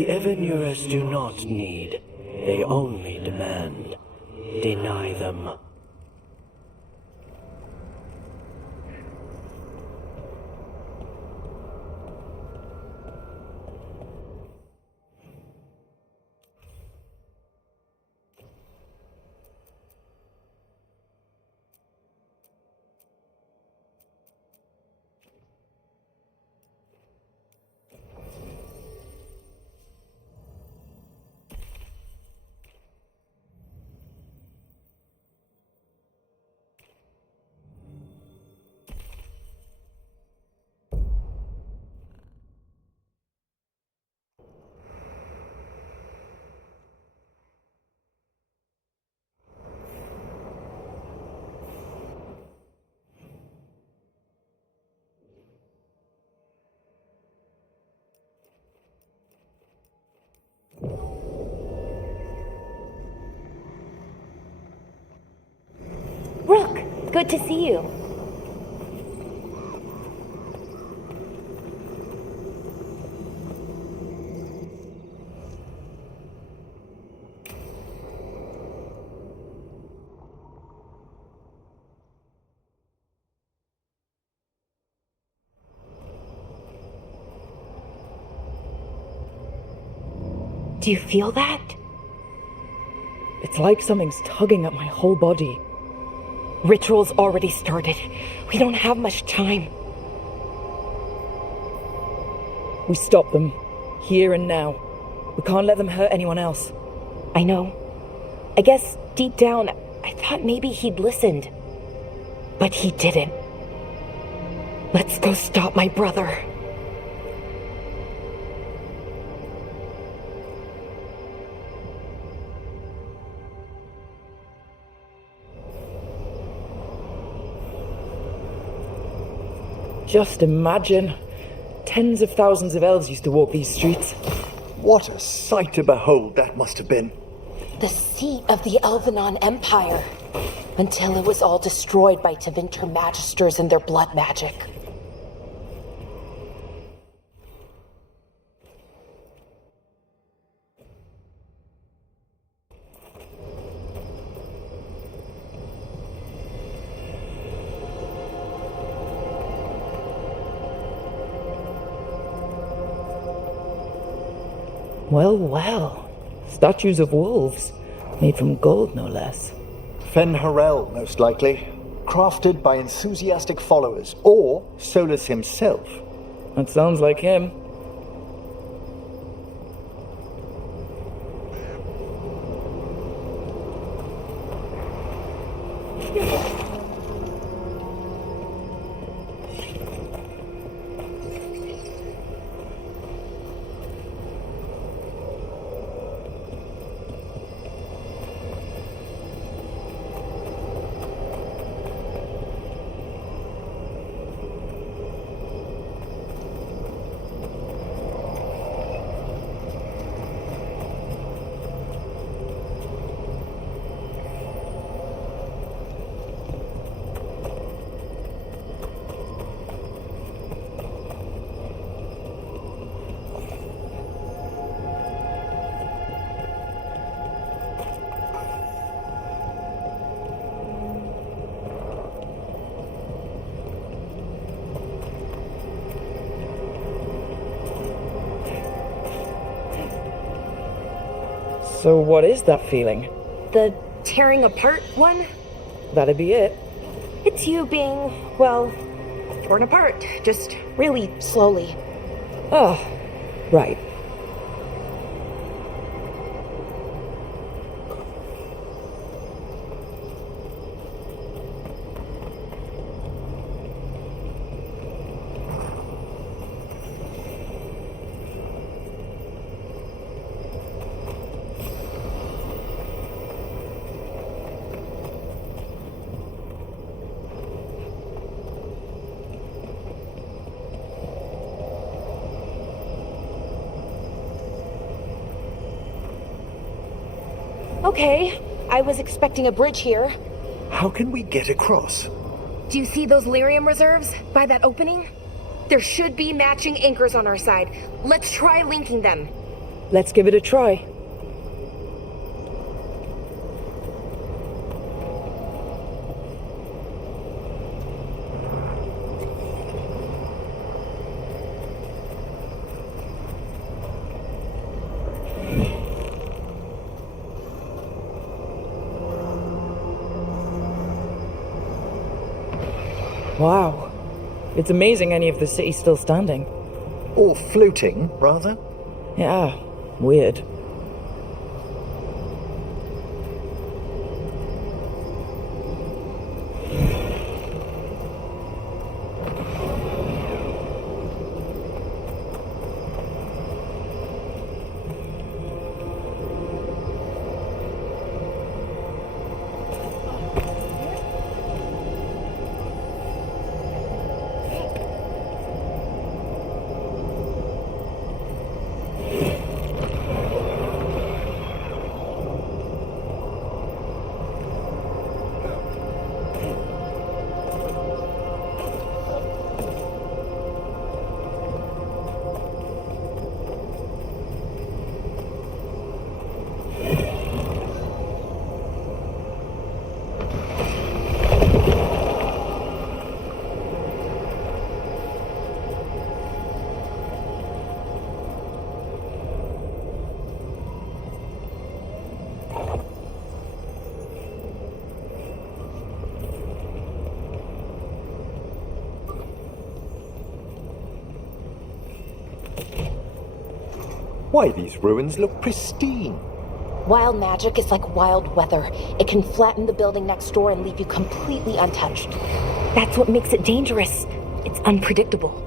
The Evanurers do not need. They only demand. Deny them. Rook, good to see you. Do you feel that? It's like something's tugging at my whole body. Ritual's already started. We don't have much time. We stop them. Here and now. We can't let them hurt anyone else. I know. I guess deep down, I thought maybe he'd listened. But he didn't. Let's go stop my brother. Just imagine. Tens of thousands of elves used to walk these streets. What a sight to behold that must have been. The seat of the Elvenon Empire. Until it was all destroyed by Tevinter Magisters and their blood magic. Well, well. Statues of wolves. Made from gold, no less. Fen Harel, most likely. Crafted by enthusiastic followers, or Solus himself. That sounds like him. So what is that feeling? The tearing apart one? That'd be it. It's you being, well, torn apart. Just really slowly. Oh, right. Okay, I was expecting a bridge here. How can we get across? Do you see those lyrium reserves by that opening? There should be matching anchors on our side. Let's try linking them. Let's give it a try. Wow. It's amazing any of the city's still standing. Or floating, rather. Yeah, weird. Why, these ruins look pristine. Wild magic is like wild weather. It can flatten the building next door and leave you completely untouched. That's what makes it dangerous. It's unpredictable.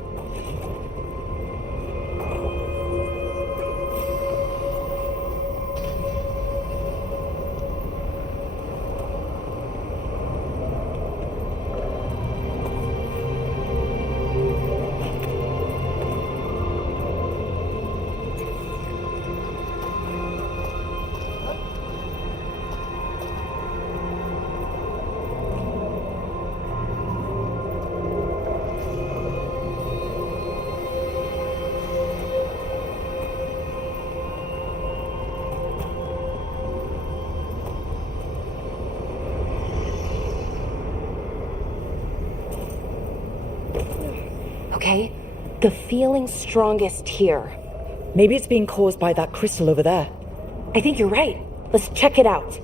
Okay? The feeling's strongest here. Maybe it's being caused by that crystal over there. I think you're right. Let's check it out.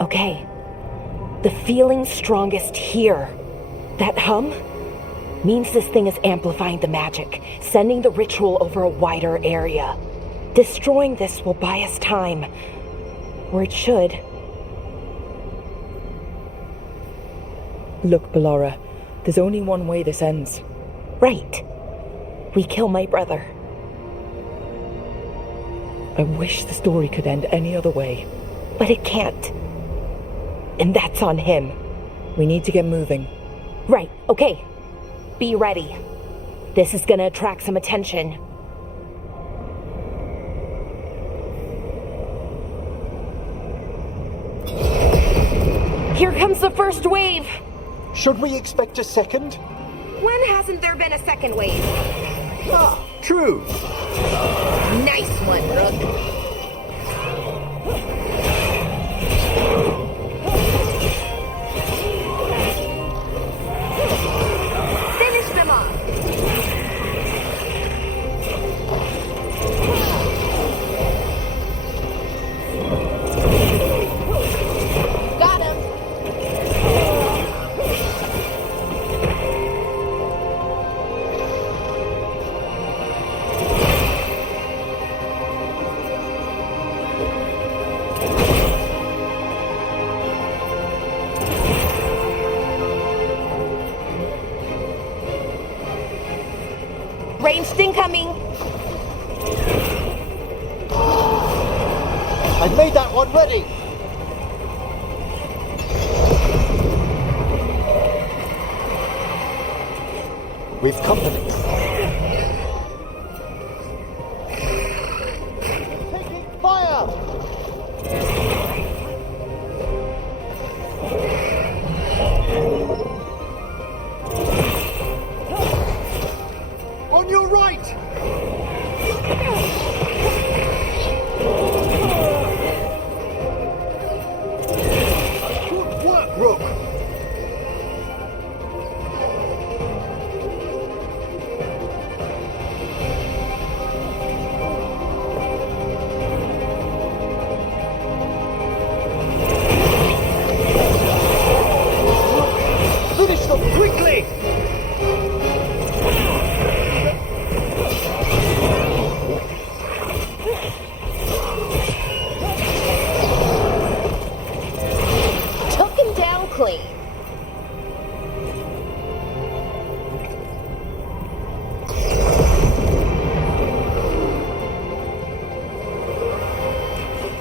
Okay. The feeling's strongest here. That hum means this thing is amplifying the magic, sending the ritual over a wider area. Destroying this will buy us time. Or it should. Look, Ballora, there's only one way this ends. Right. We kill my brother. I wish the story could end any other way. But it can't. And that's on him. We need to get moving. Right, okay. Be ready. This is gonna attract some attention. Here comes the first wave! Should we expect a second? When hasn't there been a second wave? Ah, true. Nice one, Rook. Finish them off. Got him. Ranged incoming. I've made that one ready. We've company. Taking fire! On your right! Good work, Rook! Finish them quickly! Took him down clean.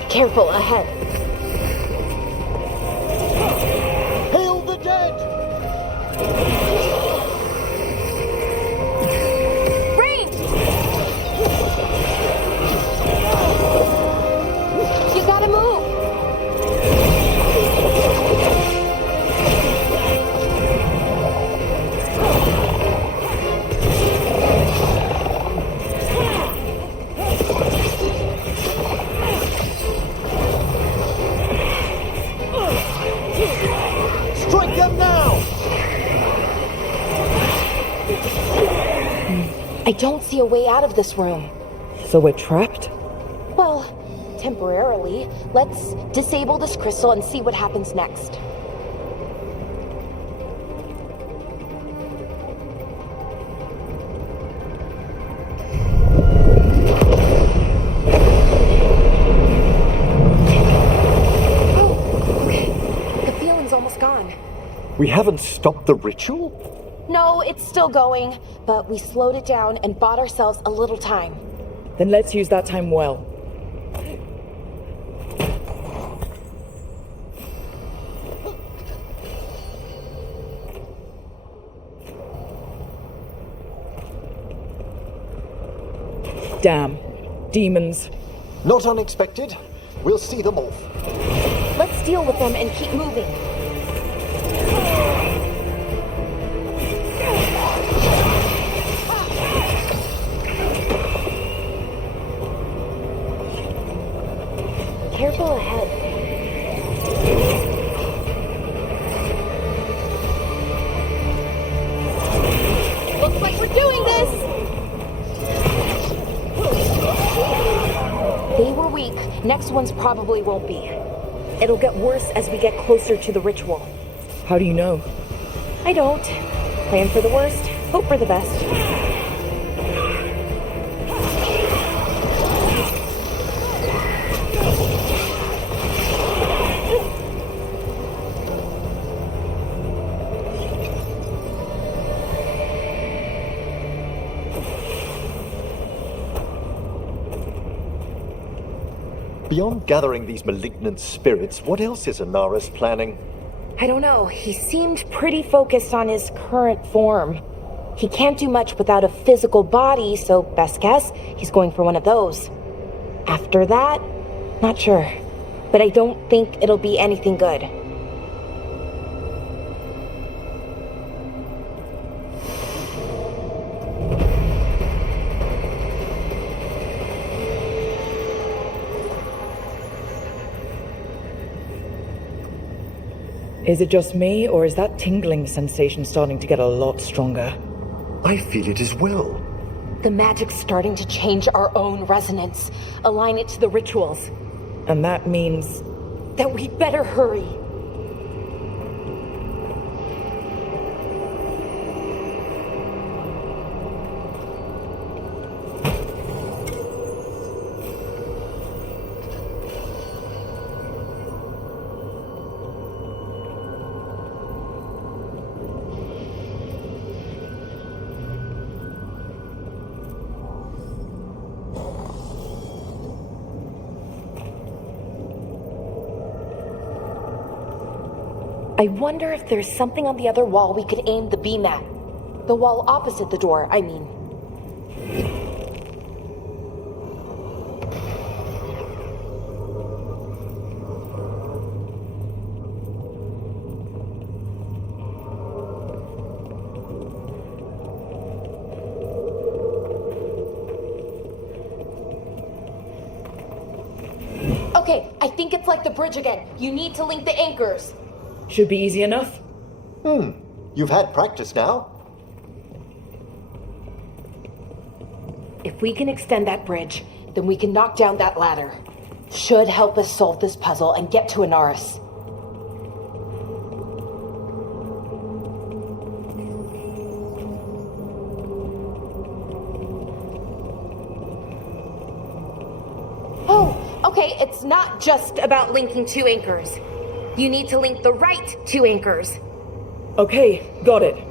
Careful ahead. Hail the dead! Range! You gotta move! Strike them now! I don't see a way out of this room. So we're trapped? Well, temporarily. Let's disable this crystal and see what happens next. Oh, the feeling's almost gone. We haven't stopped the ritual? No, it's still going, but we slowed it down and bought ourselves a little time. Then let's use that time well. Damn. Demons. Not unexpected. We'll see them off. Let's deal with them and keep moving. Careful ahead. Looks like we're doing this! They were weak. Next ones probably won't be. It'll get worse as we get closer to the ritual. How do you know? I don't. Plan for the worst, hope for the best. Beyond gathering these malignant spirits, what else is Anaris planning? I don't know. He seemed pretty focused on his current form. He can't do much without a physical body, so best guess, he's going for one of those. After that, not sure. But I don't think it'll be anything good. Is it just me, or is that tingling sensation starting to get a lot stronger? I feel it as well. The magic's starting to change our own resonance, align it to the rituals. And that means... That we'd better hurry. I wonder if there's something on the other wall we could aim the beam at. The wall opposite the door, I mean. Okay, I think it's like the bridge again. You need to link the anchors. Should be easy enough. You've had practice now. If we can extend that bridge, then we can knock down that ladder. Should help us solve this puzzle and get to Anaris. Oh, okay, it's not just about linking two anchors. You need to link the right two anchors. Okay, got it.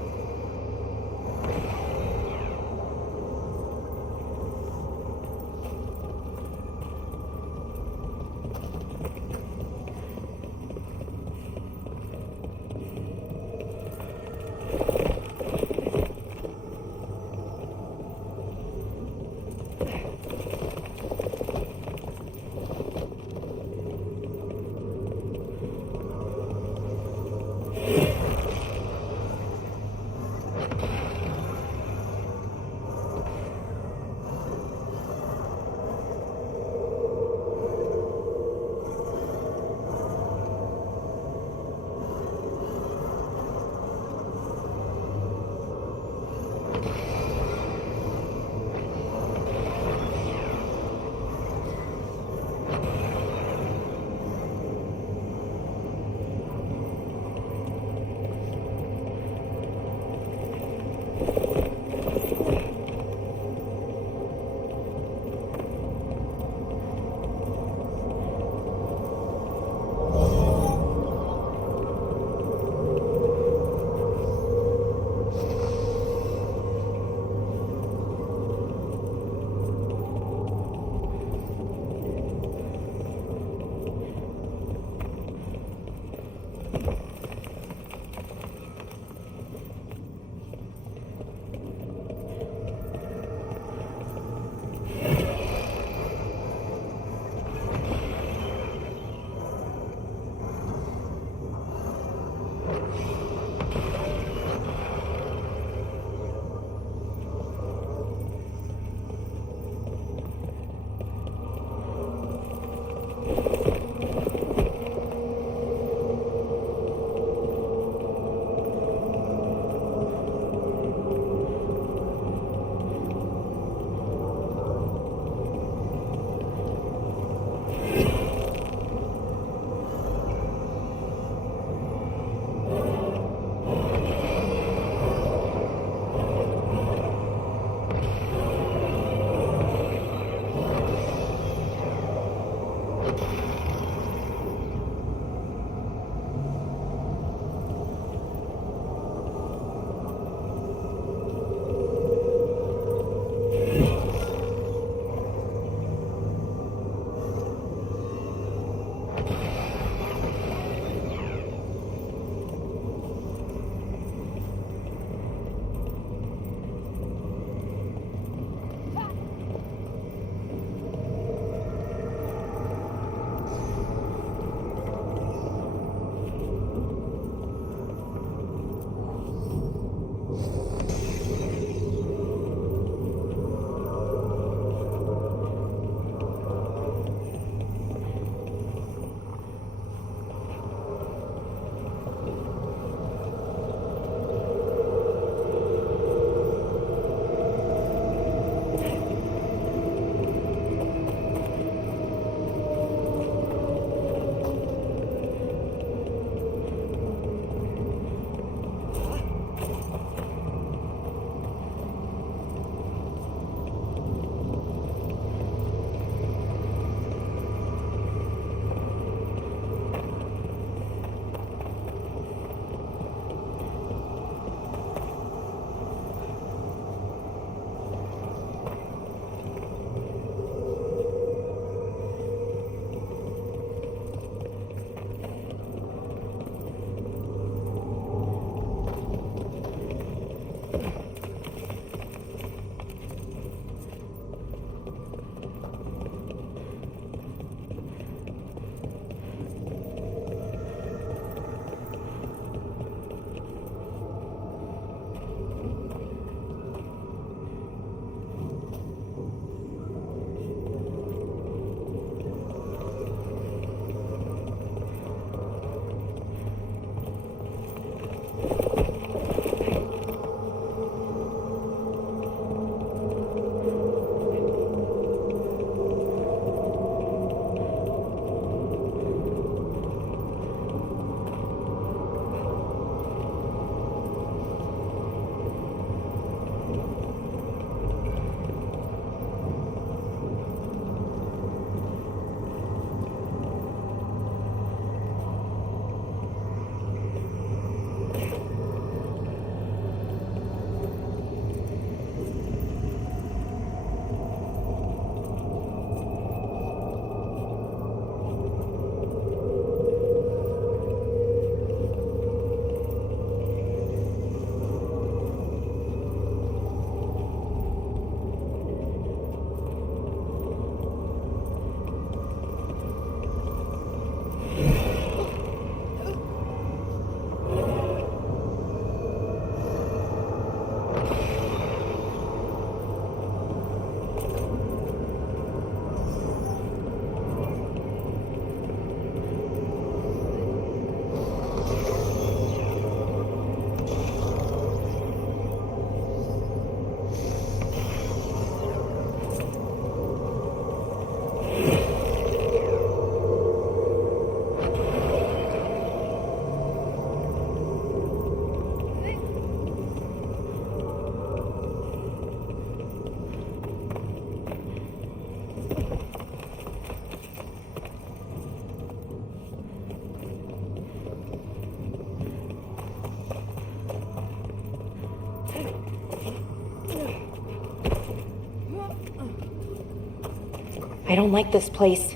I don't like this place.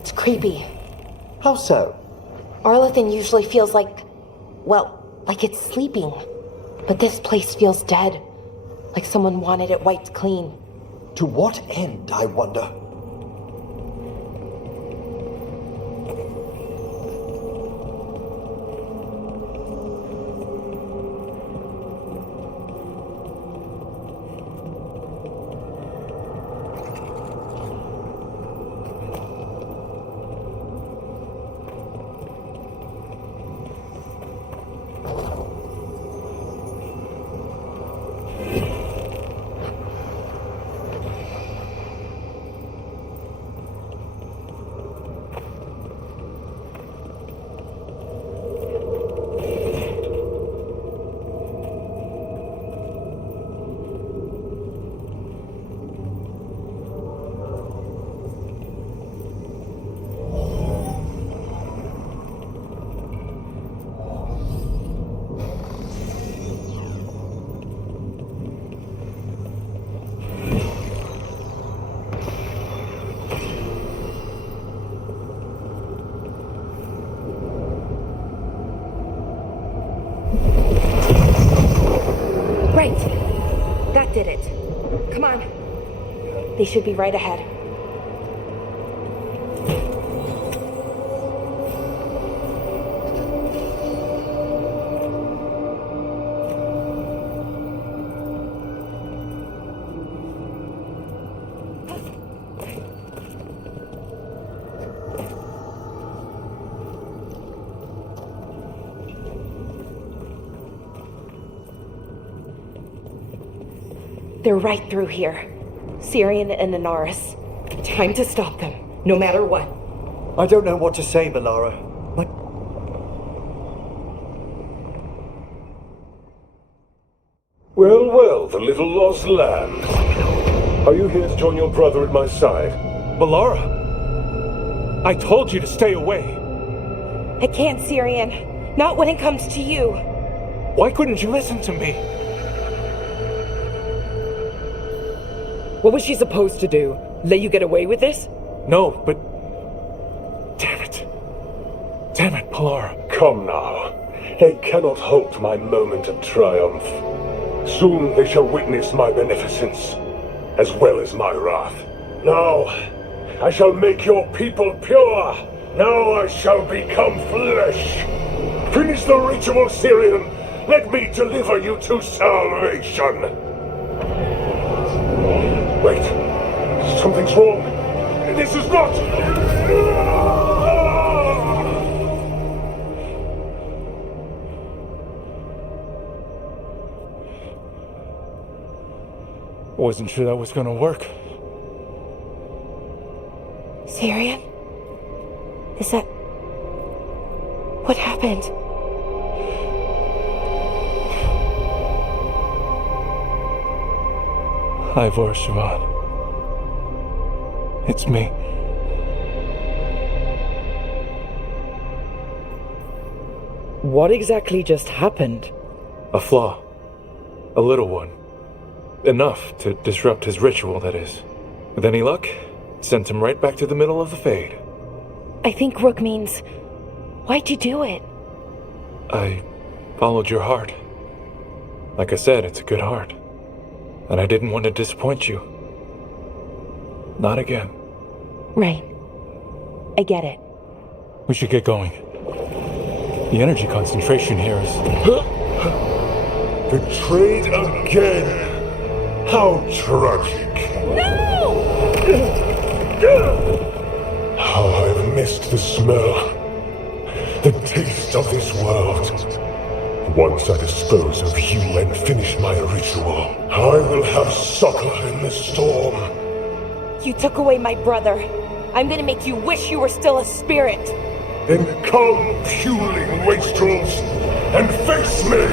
It's creepy. How so? Arlethan usually feels like, well, like it's sleeping. But this place feels dead. Like someone wanted it wiped clean. To what end, I wonder? Right. That did it. Come on. They should be right ahead. They're right through here. Syrian and Inaris. Time to stop them, no matter what. I don't know what to say, Melara. But Well, well, the little lost lamb. Are you here to join your brother at my side? Melara! I told you to stay away! I can't, Syrian. Not when it comes to you. Why couldn't you listen to me? What was she supposed to do? Let you get away with this? No, but... Damn it. Damn it, Melara. Come now. They cannot halt my moment of triumph. Soon they shall witness my beneficence, as well as my wrath. Now, I shall make your people pure. Now I shall become flesh. Finish the ritual, Syrian. Let me deliver you to salvation. Wait, something's wrong. This is not... I wasn't sure that was gonna work. Syrian? Is that... What happened? Ivor Siobhan. It's me. What exactly just happened? A flaw. A little one. Enough to disrupt his ritual, that is. With any luck, sent him right back to the middle of the Fade. I think Rook means... Why'd you do it? I followed your heart. Like I said, it's a good heart. And I didn't want to disappoint you. Not again. Right. I get it. We should get going. The energy concentration here is... Betrayed again. How tragic. No! How I've missed the smell. The taste of this world. Once I dispose of you and finish my ritual, I will have succor in the storm. You took away my brother. I'm gonna make you wish you were still a spirit. Then come, puling wastrels, and face me!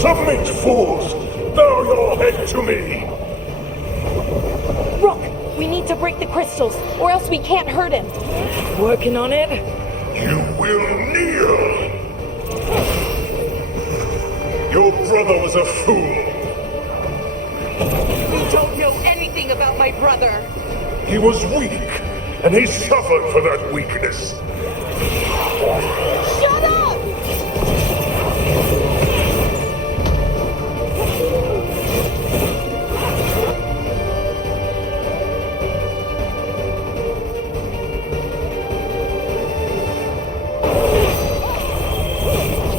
Submit, fools! Bow your head to me! Rook, we need to break the crystals, or else we can't hurt him. Working on it? You will kneel! Your brother was a fool. You don't know anything about my brother. He was weak, and he suffered for that weakness. Shut up!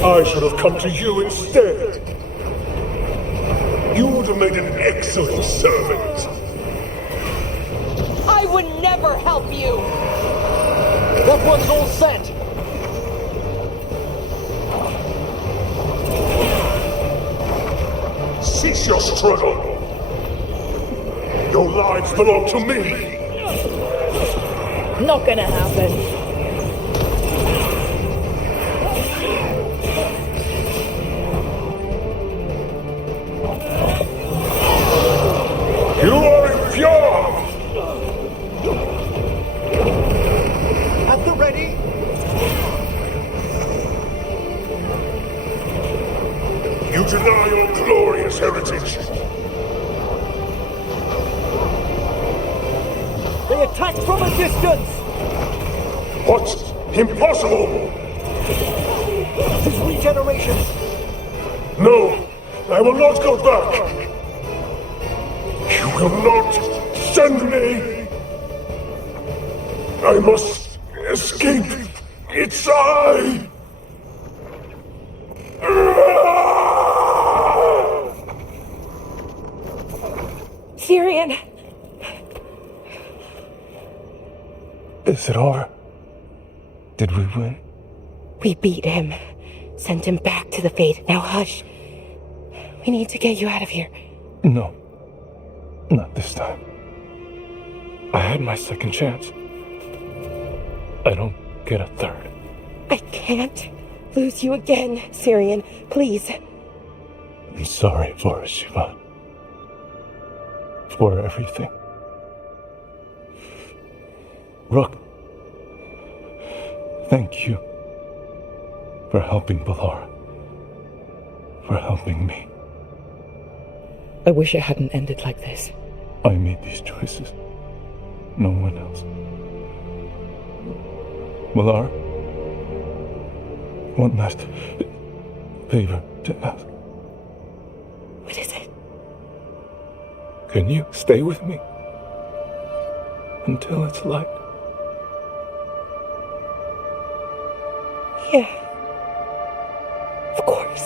I should have come to you instead. You would have made an excellent servant. I would never help you! That one's all set! Cease your struggle. Your lives belong to me. Not gonna happen. You are impure! At the ready! You deny your glorious heritage. They attack from a distance! What? Impossible! This is regeneration! No, I will not go back. You will not send me. I must escape its eye. Syrian! Is it over? Did we win? We beat him. Sent him back to the Fate. Now hush. We need to get you out of here. No. Not this time. I had my second chance. I don't get a third. I can't lose you again, Syrian. Please. I'm sorry for us, Siobhan. For everything. Rook, thank you for helping Balara. For helping me. I wish it hadn't ended like this. I made these choices. No one else. Balara, one last favor to ask. What is it? Can you stay with me until it's light? Yeah. Of course.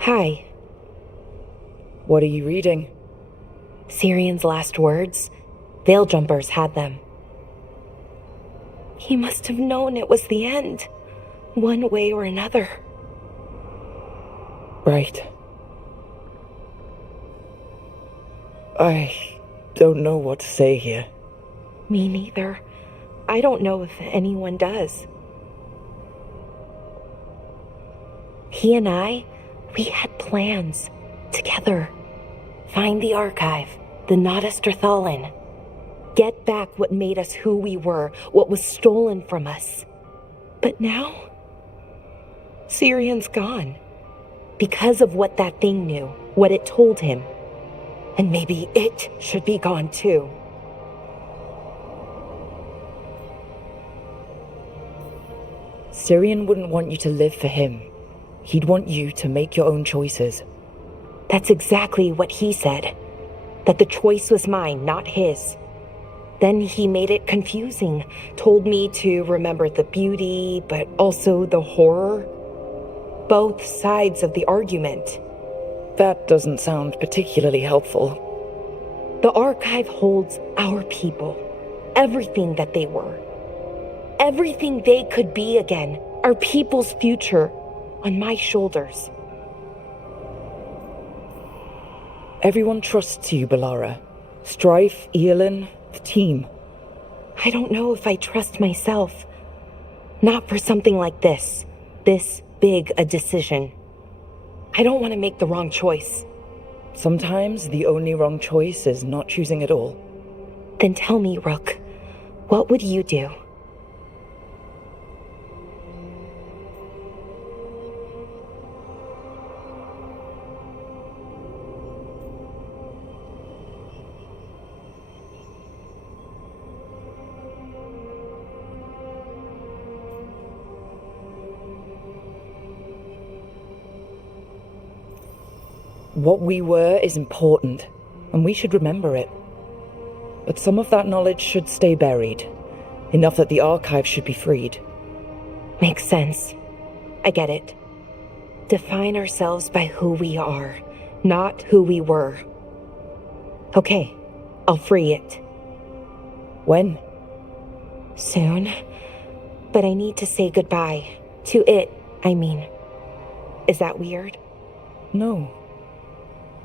Hi. What are you reading? Sirian's last words? Veil Jumpers had them. He must have known it was the end, one way or another. Right. I don't know what to say here. Me neither. I don't know if anyone does. He and I, we had plans. Together. Find the archive, the Nodasterthalin. Get back what made us who we were, what was stolen from us. But now, Sirian's gone. Because of what that thing knew, what it told him. And maybe it should be gone too. Sirian wouldn't want you to live for him. He'd want you to make your own choices. That's exactly what he said. That the choice was mine, not his. Then he made it confusing. Told me to remember the beauty, but also the horror. Both sides of the argument. That doesn't sound particularly helpful. The archive holds our people. Everything that they were. Everything they could be again. Our people's future. On my shoulders. Everyone trusts you, Balara. Strife, Eolin, the team. I don't know if I trust myself. Not for something like this. This big a decision. I don't want to make the wrong choice. Sometimes the only wrong choice is not choosing at all. Then tell me, Rook, what would you do? What we were is important, and we should remember it. But some of that knowledge should stay buried, enough that the archive should be freed. Makes sense. I get it. Define ourselves by who we are, not who we were. Okay, I'll free it. When? Soon. But I need to say goodbye. To it, I mean. Is that weird? No.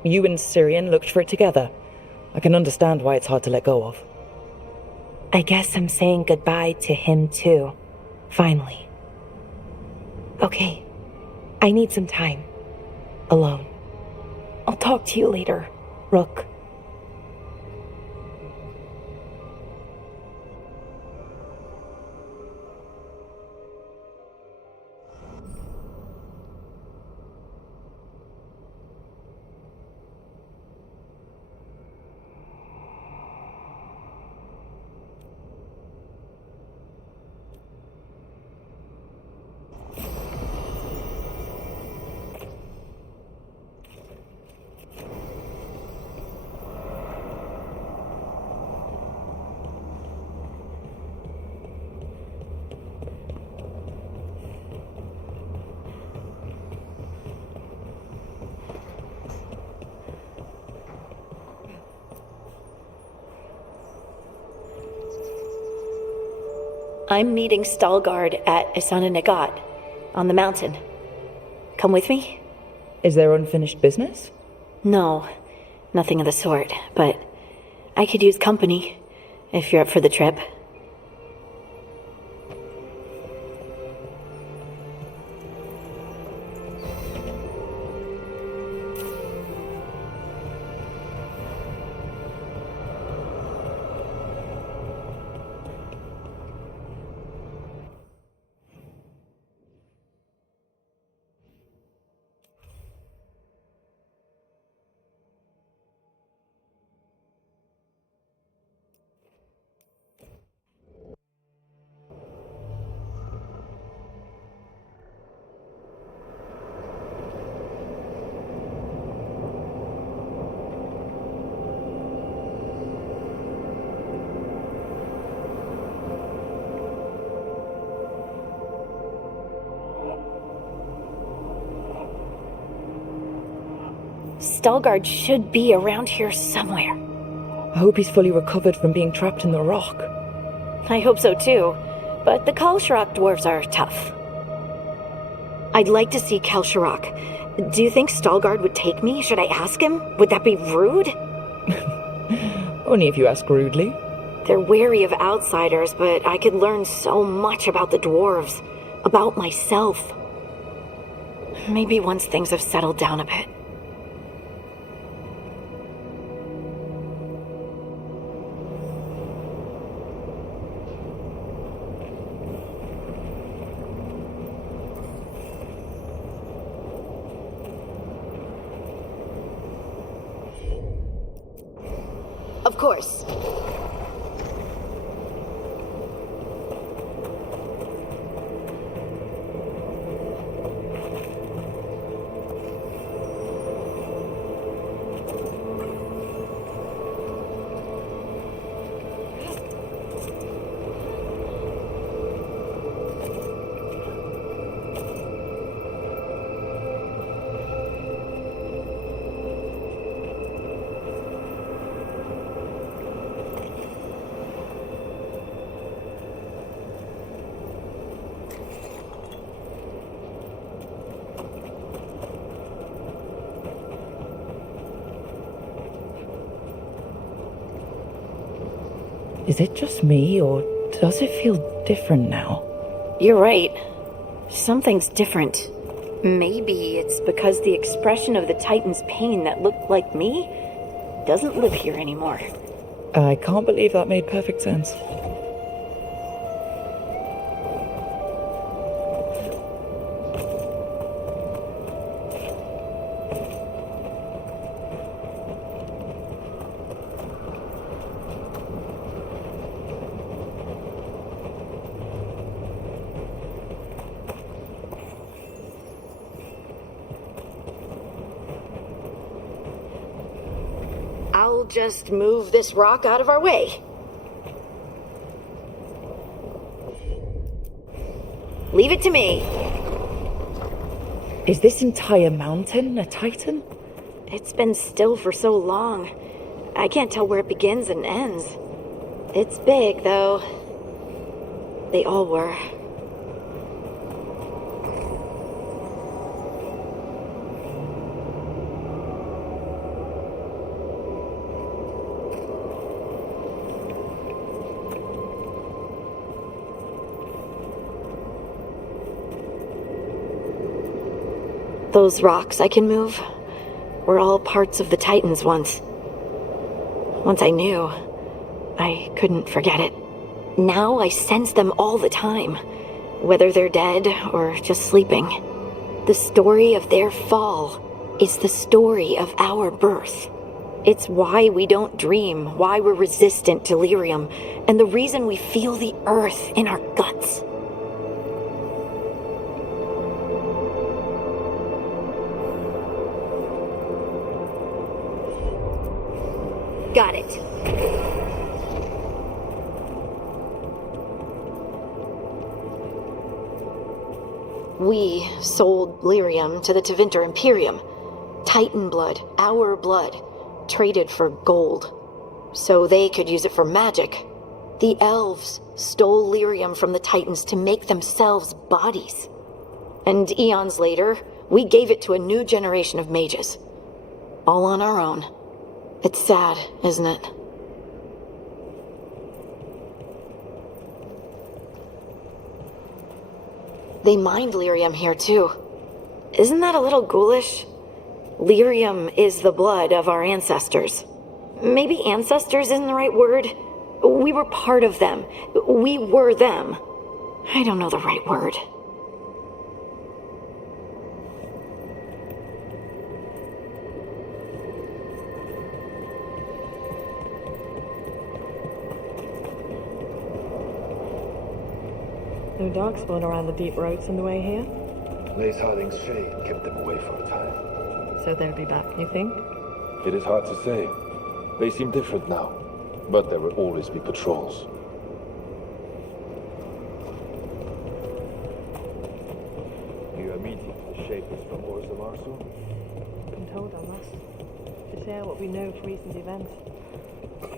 You and Sirian looked for it together. I can understand why it's hard to let go of. I guess I'm saying goodbye to him too. Finally. Okay. I need some time. Alone. I'll talk to you later, Rook. I'm meeting Stalgard at Isana Nagat, on the mountain. Come with me? Is there unfinished business? No, nothing of the sort, but I could use company, if you're up for the trip. Stalgard should be around here somewhere. I hope he's fully recovered from being trapped in the rock. I hope so too, but the Kalsharak dwarves are tough. I'd like to see Kalsharak. Do you think Stalgard would take me? Should I ask him? Would that be rude? Only if you ask rudely. They're wary of outsiders, but I could learn so much about the dwarves, about myself. Maybe once things have settled down a bit. Of course. Is it just me, or does it feel different now? You're right. Something's different. Maybe it's because the expression of the Titan's pain that looked like me doesn't live here anymore. I can't believe that made perfect sense. I'll just move this rock out of our way. Leave it to me. Is this entire mountain a Titan? It's been still for so long. I can't tell where it begins and ends. It's big, though. They all were. Those rocks I can move were all parts of the Titans once. Once I knew, I couldn't forget it. Now I sense them all the time, whether they're dead or just sleeping. The story of their fall is the story of our birth. It's why we don't dream, why we're resistant to lyrium, and the reason we feel the earth in our guts. Got it. We sold lyrium to the Tevinter Imperium. Titan blood, our blood, traded for gold. So they could use it for magic. The elves stole lyrium from the Titans to make themselves bodies. And eons later, we gave it to a new generation of mages. All on our own. It's sad, isn't it? They mined lyrium here, too. Isn't that a little ghoulish? Lyrium is the blood of our ancestors. Maybe ancestors isn't the right word. We were part of them. We were them. I don't know the right word. No darkspawn around the deep roads on the way here? Lace Harding's shade kept them away for a time. So they'll be back, you think? It is hard to say. They seem different now, but there will always be patrols. You are meeting the Shapers from Orzammar soon? I'm told I must. to say what we know of recent events.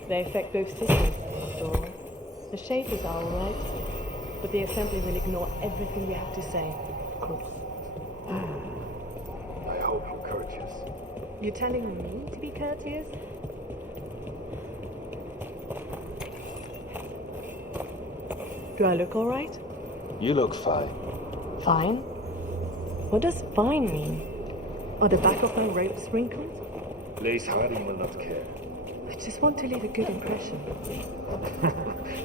They affect both systems, after all. The shapers are alright, but the assembly will ignore everything we have to say, of course. I hope you're courteous. You're telling me to be courteous? Do I look alright? You look fine. Fine? What does fine mean? Are the back of my robes wrinkled? Lace Harding will not care. I just want to leave a good impression.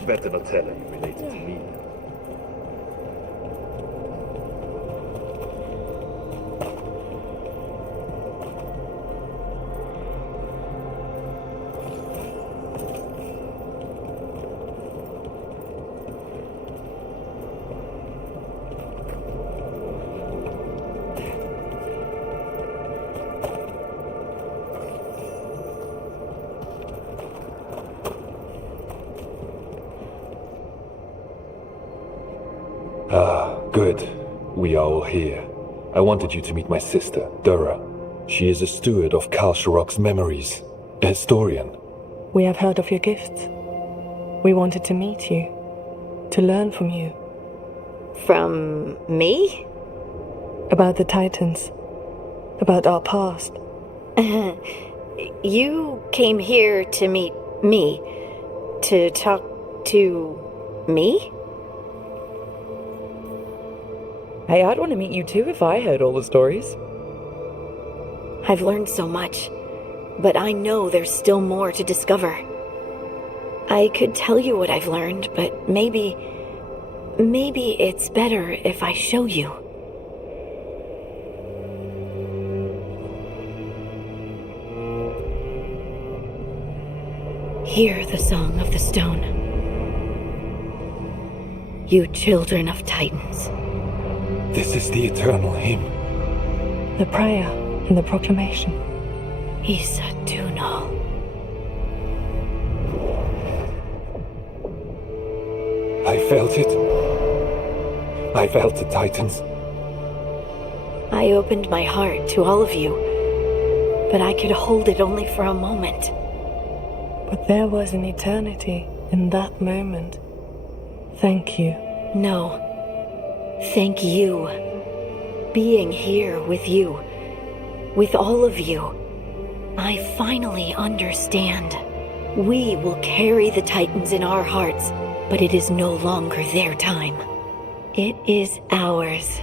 Better not tell her you related to me. Ah, good. We are all here. I wanted you to meet my sister, Dura. She is a steward of Kal Sharok's memories, a historian. We have heard of your gifts. We wanted to meet you, to learn from you. From me? About the Titans. About our past. You came here to meet me. To talk to me? Hey, I'd want to meet you too if I heard all the stories. I've learned so much, but I know there's still more to discover. I could tell you what I've learned, but maybe it's better if I show you. Hear the song of the stone. You children of Titans. This is the eternal hymn. The prayer and the proclamation. Isa Tunal. I felt it. I felt the Titans. I opened my heart to all of you, but I could hold it only for a moment. But there was an eternity in that moment. Thank you. No. Thank you. Being here with you, with all of you, I finally understand. We will carry the Titans in our hearts, but it is no longer their time. It is ours.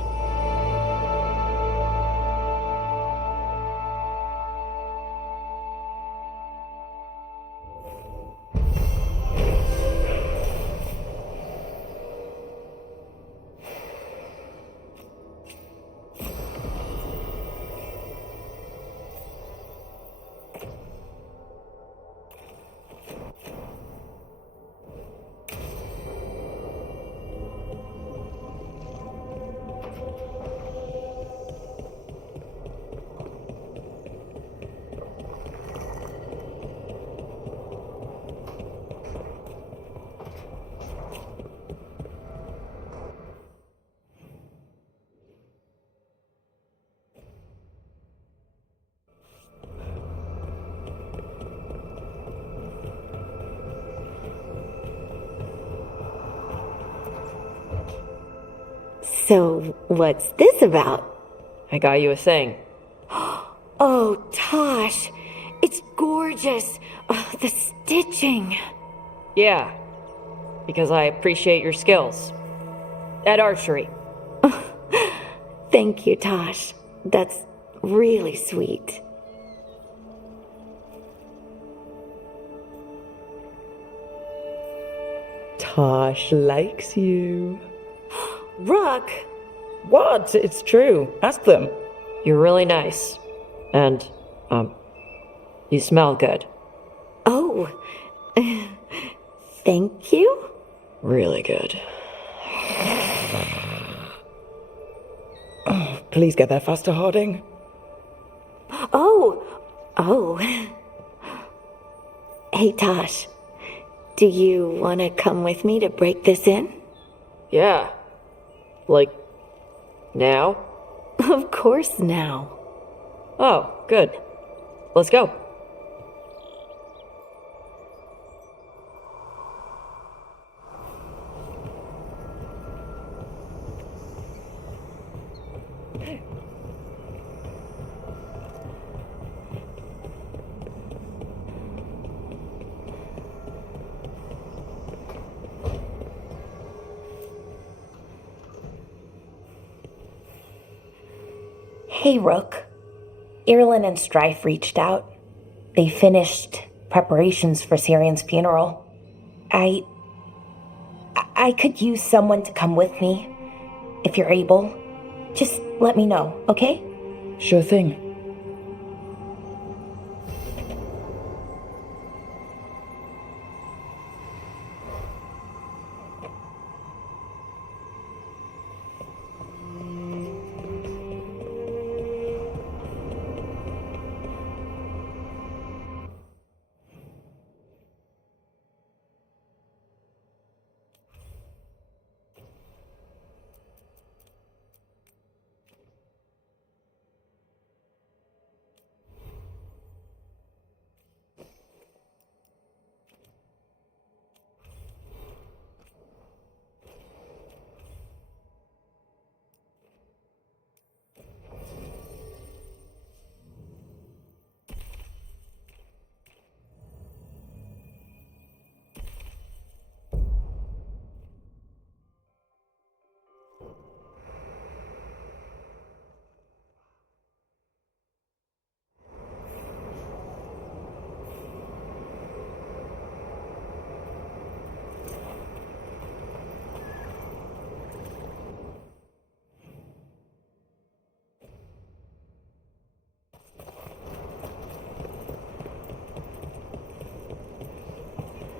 So, what's this about? I got you a thing. Oh, Tosh, it's gorgeous. Oh, the stitching. Yeah, because I appreciate your skills. At archery. Thank you, Tosh. That's really sweet. Tosh likes you. Rook! What? It's true. Ask them. You're really nice. And, you smell good. Oh, thank you? Really good. Oh, please get there faster, Harding. Oh. Hey, Tosh. Do you want to come with me to break this in? Yeah. Like, now? Of course now. Oh, good. Let's go. Hey, Rook. Irulan and Strife reached out. They finished preparations for Syrian's funeral. I could use someone to come with me. If you're able, just let me know, okay? Sure thing.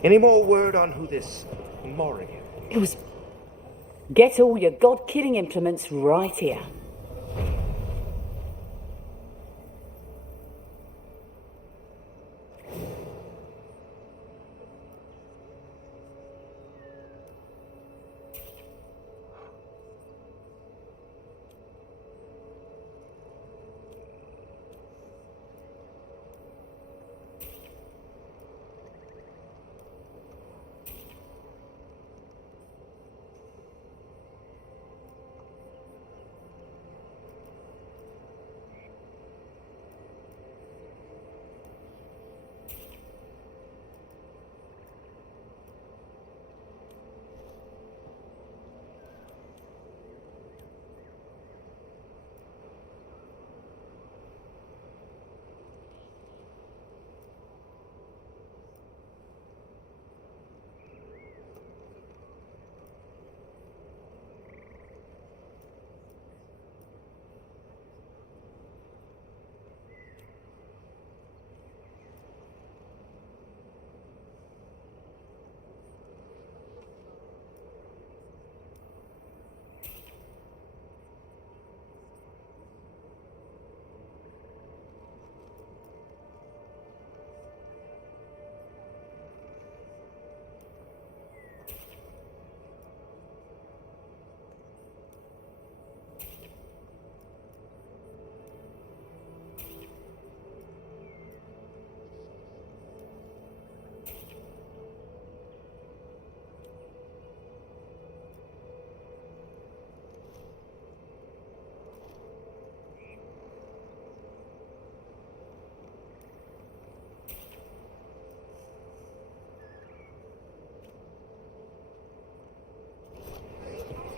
Any more word on who this Mori is? It was... Get all your god-killing implements right here.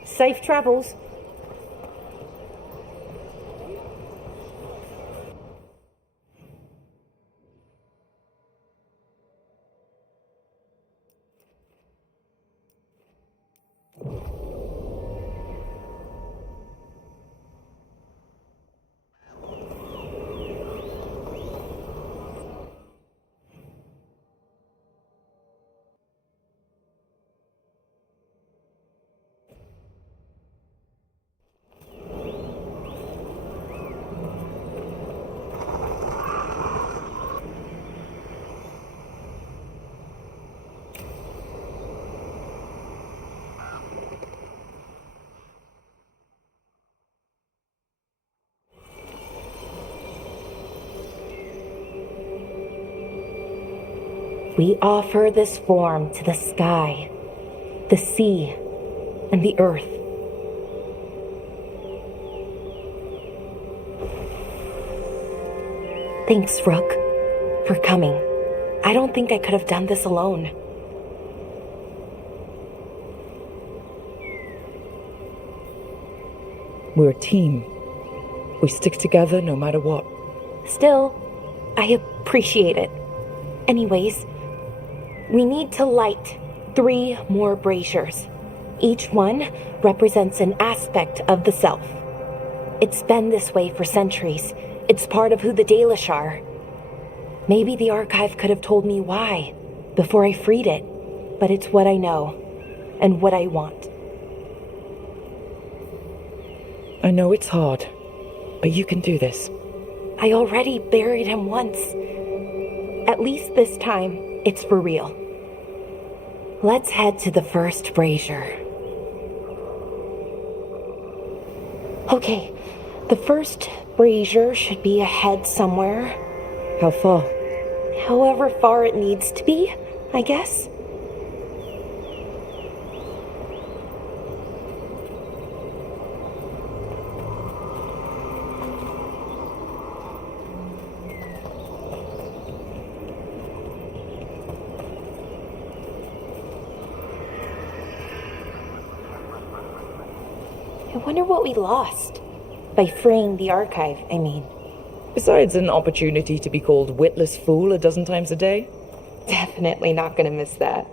Safe travels. We offer this form to the sky, the sea, and the earth. Thanks, Rook, for coming. I don't think I could have done this alone. We're a team. We stick together no matter what. Still, I appreciate it. Anyways, we need to light 3 more braziers. Each one represents an aspect of the self. It's been this way for centuries. It's part of who the Dalish are. Maybe the archive could have told me why before I freed it, but it's what I know and what I want. I know it's hard, but you can do this. I already buried him once. At least this time, it's for real. Let's head to the first brazier. Okay, the first brazier should be ahead somewhere. How far? However far it needs to be, I guess. I wonder what we lost. By freeing the archive, I mean. Besides an opportunity to be called witless fool a dozen times a day? Definitely not gonna miss that.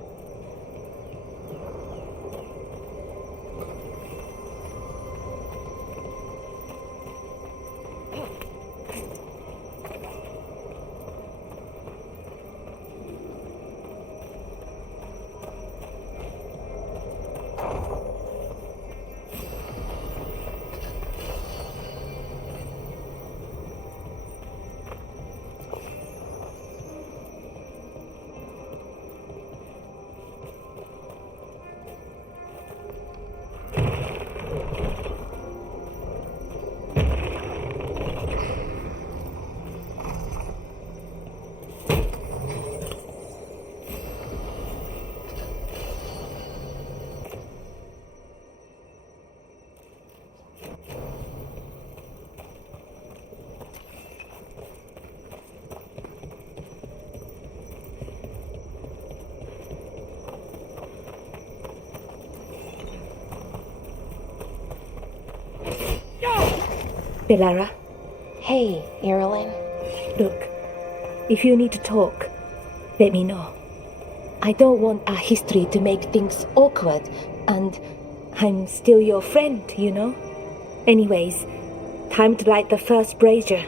Belara, Hey, Erilyn. look, if you need to talk, let me know. I don't want our history to make things awkward, and I'm still your friend, you know? Anyways, time to light the first brazier.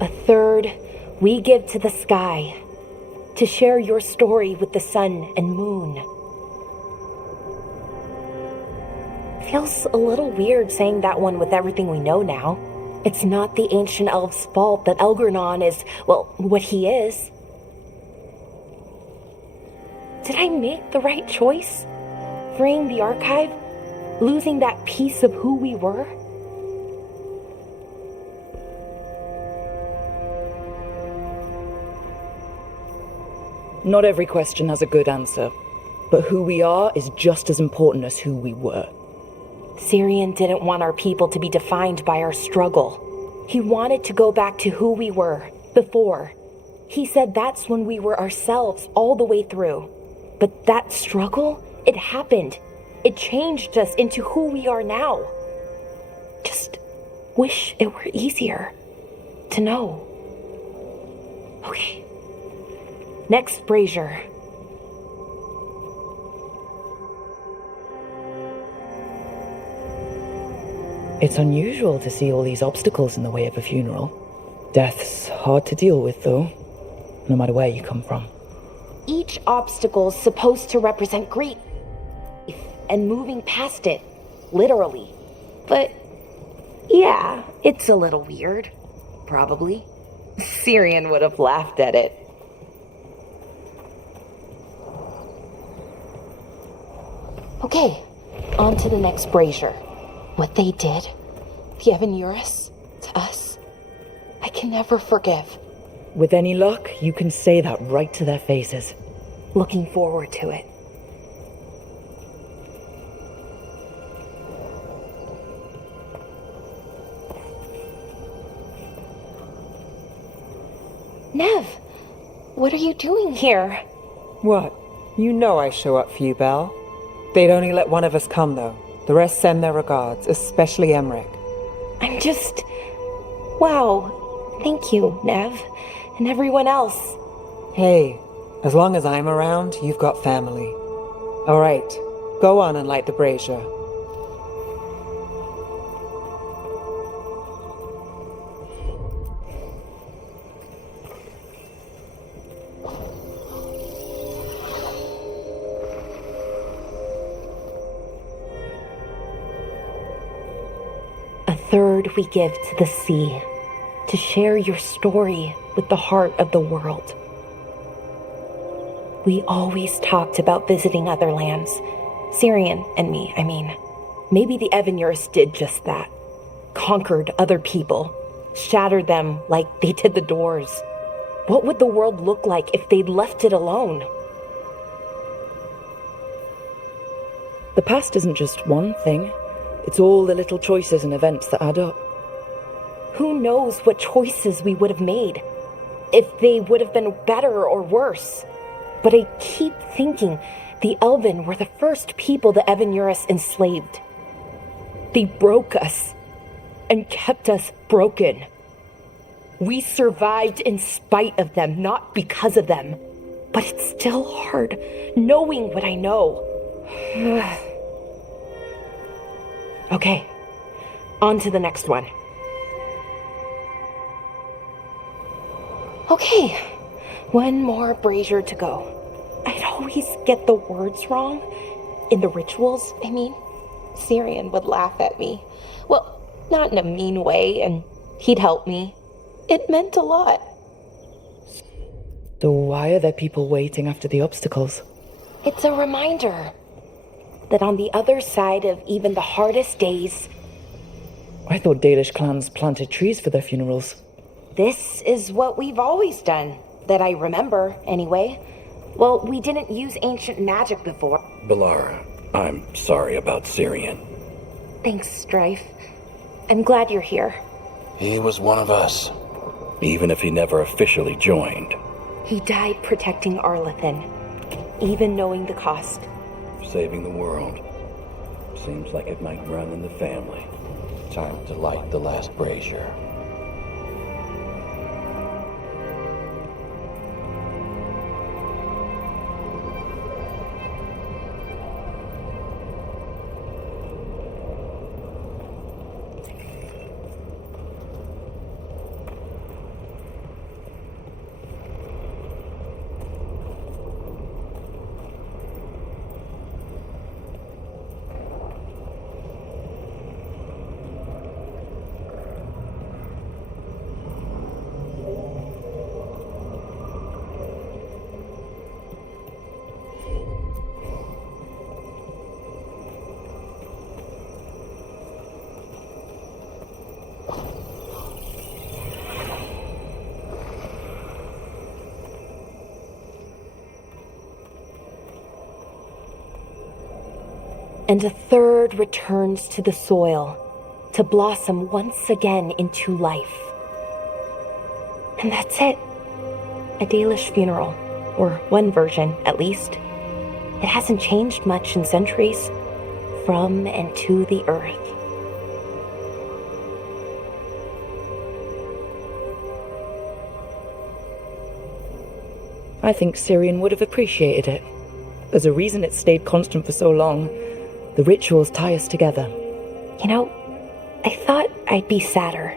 A third we give to the sky, to share your story with the sun and moon. Feels a little weird saying that one with everything we know now. It's not the ancient elf's fault that Elgernon is, well, what he is. Did I make the right choice? Freeing the archive? Losing that piece of who we were? Not every question has a good answer, but who we are is just as important as who we were. Syrian didn't want our people to be defined by our struggle. He wanted to go back to who we were, before. He said that's when we were ourselves all the way through. But that struggle, it happened. It changed us into who we are now. Just wish it were easier to know. Okay. Next brazier. It's unusual to see all these obstacles in the way of a funeral. Death's hard to deal with, though, no matter where you come from. Each obstacle's supposed to represent grief and moving past it, literally. But yeah, it's a little weird. Probably. Syrian would have laughed at it. Okay, on to the next brazier. What they did, the Evan-Urus, to us, I can never forgive. With any luck, you can say that right to their faces. Looking forward to it. Nev, what are you doing here? What? You know I show up for you, Belle. They'd only let one of us come, though. The rest send their regards, especially Emmerich. I'm just... Wow. Thank you, Nev. And everyone else. Hey, as long as I'm around, you've got family. All right, go on and light the brazier. A third we give to the sea, to share your story with the heart of the world. We always talked about visiting other lands. Syrian and me, I mean. Maybe the Evan-Urus did just that. Conquered other people. Shattered them like they did the doors. What would the world look like if they'd left it alone? The past isn't just one thing. It's all the little choices and events that add up. Who knows what choices we would have made? If they would have been better or worse. But I keep thinking the Elven were the first people the Evan-Urus enslaved. They broke us and kept us broken. We survived in spite of them, not because of them. But it's still hard knowing what I know. Okay, on to the next one. Okay, one more brazier to go. I'd always get the words wrong. In the rituals, I mean. Syrian would laugh at me. Well, not in a mean way, and he'd help me. It meant a lot. So why are there people waiting after the obstacles? It's a reminder that on the other side of even the hardest days... I thought Dalish clans planted trees for their funerals. This is what we've always done, that I remember, anyway. Well, we didn't use ancient magic before. Balara, I'm sorry about Syrian. Thanks, Strife. I'm glad you're here. He was one of us, even if he never officially joined. He died protecting Arlathan, even knowing the cost. Saving the world. Seems like it might run in the family. Time to light the last brazier. And a third returns to the soil, to blossom once again into life. And that's it. A Dalish funeral, or one version, at least. It hasn't changed much in centuries, from and to the earth. I think Syrian would have appreciated it. There's a reason it stayed constant for so long. The rituals tie us together. You know, I thought I'd be sadder,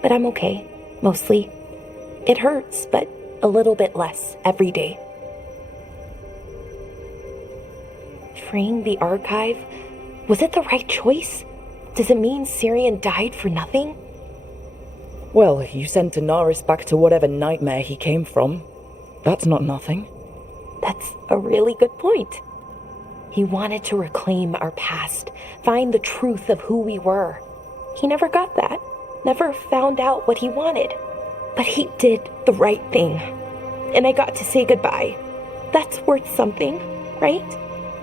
but I'm okay, mostly. It hurts, but a little bit less every day. Freeing the archive, was it the right choice? Does it mean Syrian died for nothing? Well, you sent Anaris back to whatever nightmare he came from. That's not nothing. That's a really good point. He wanted to reclaim our past, find the truth of who we were. He never got that, never found out what he wanted. But he did the right thing. And I got to say goodbye. That's worth something, right?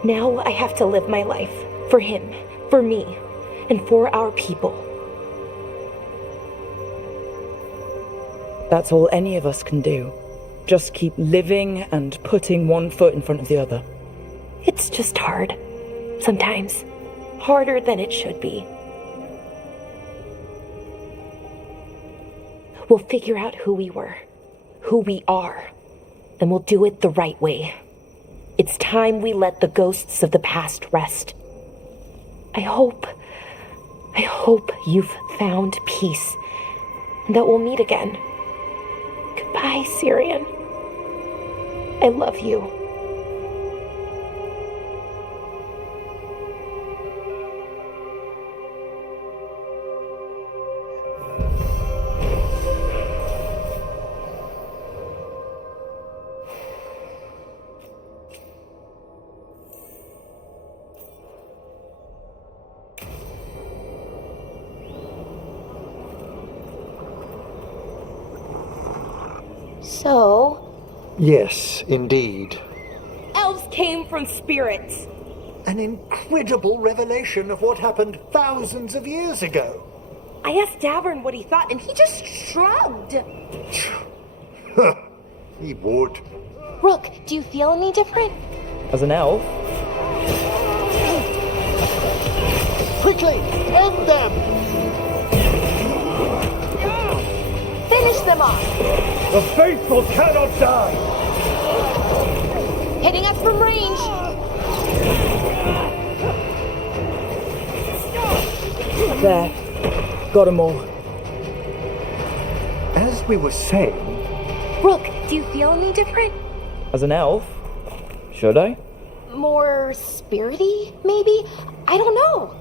Now I have to live my life for him, for me, and for our people. That's all any of us can do. Just keep living and putting one foot in front of the other. It's just hard. Sometimes. Harder than it should be. We'll figure out who we were, who we are, and we'll do it the right way. It's time we let the ghosts of the past rest. I hope you've found peace, and that we'll meet again. Goodbye, Syrian. I love you. So... Yes, indeed. Elves came from spirits. An incredible revelation of what happened thousands of years ago. I asked Davern what he thought, and he just shrugged. He would. Rook, do you feel any different? As an elf? Quickly, end them! Finish them off! The faithful cannot die! Hitting us from range! There. Got 'em all. As we were saying... Rook, do you feel any different? As an elf? Should I? More spirity, maybe? I don't know.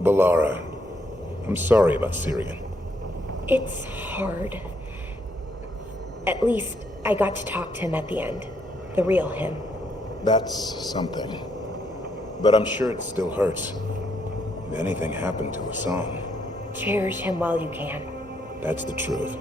Balara, I'm sorry about Syrian. It's hard. At least I got to talk to him at the end. The real him. That's something. But I'm sure it still hurts. If anything happened to Hassan. Cherish him while you can. That's the truth.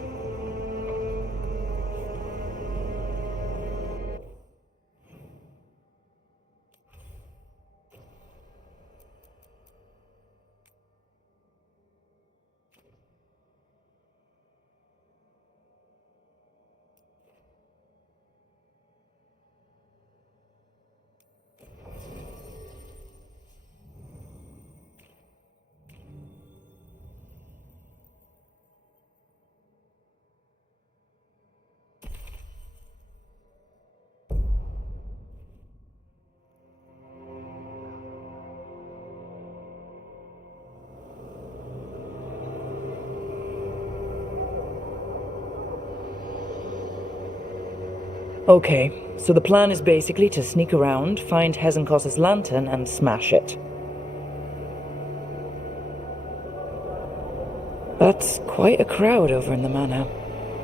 Okay, so the plan is basically to sneak around, find Hezenkos's lantern, and smash it. That's quite a crowd over in the manor.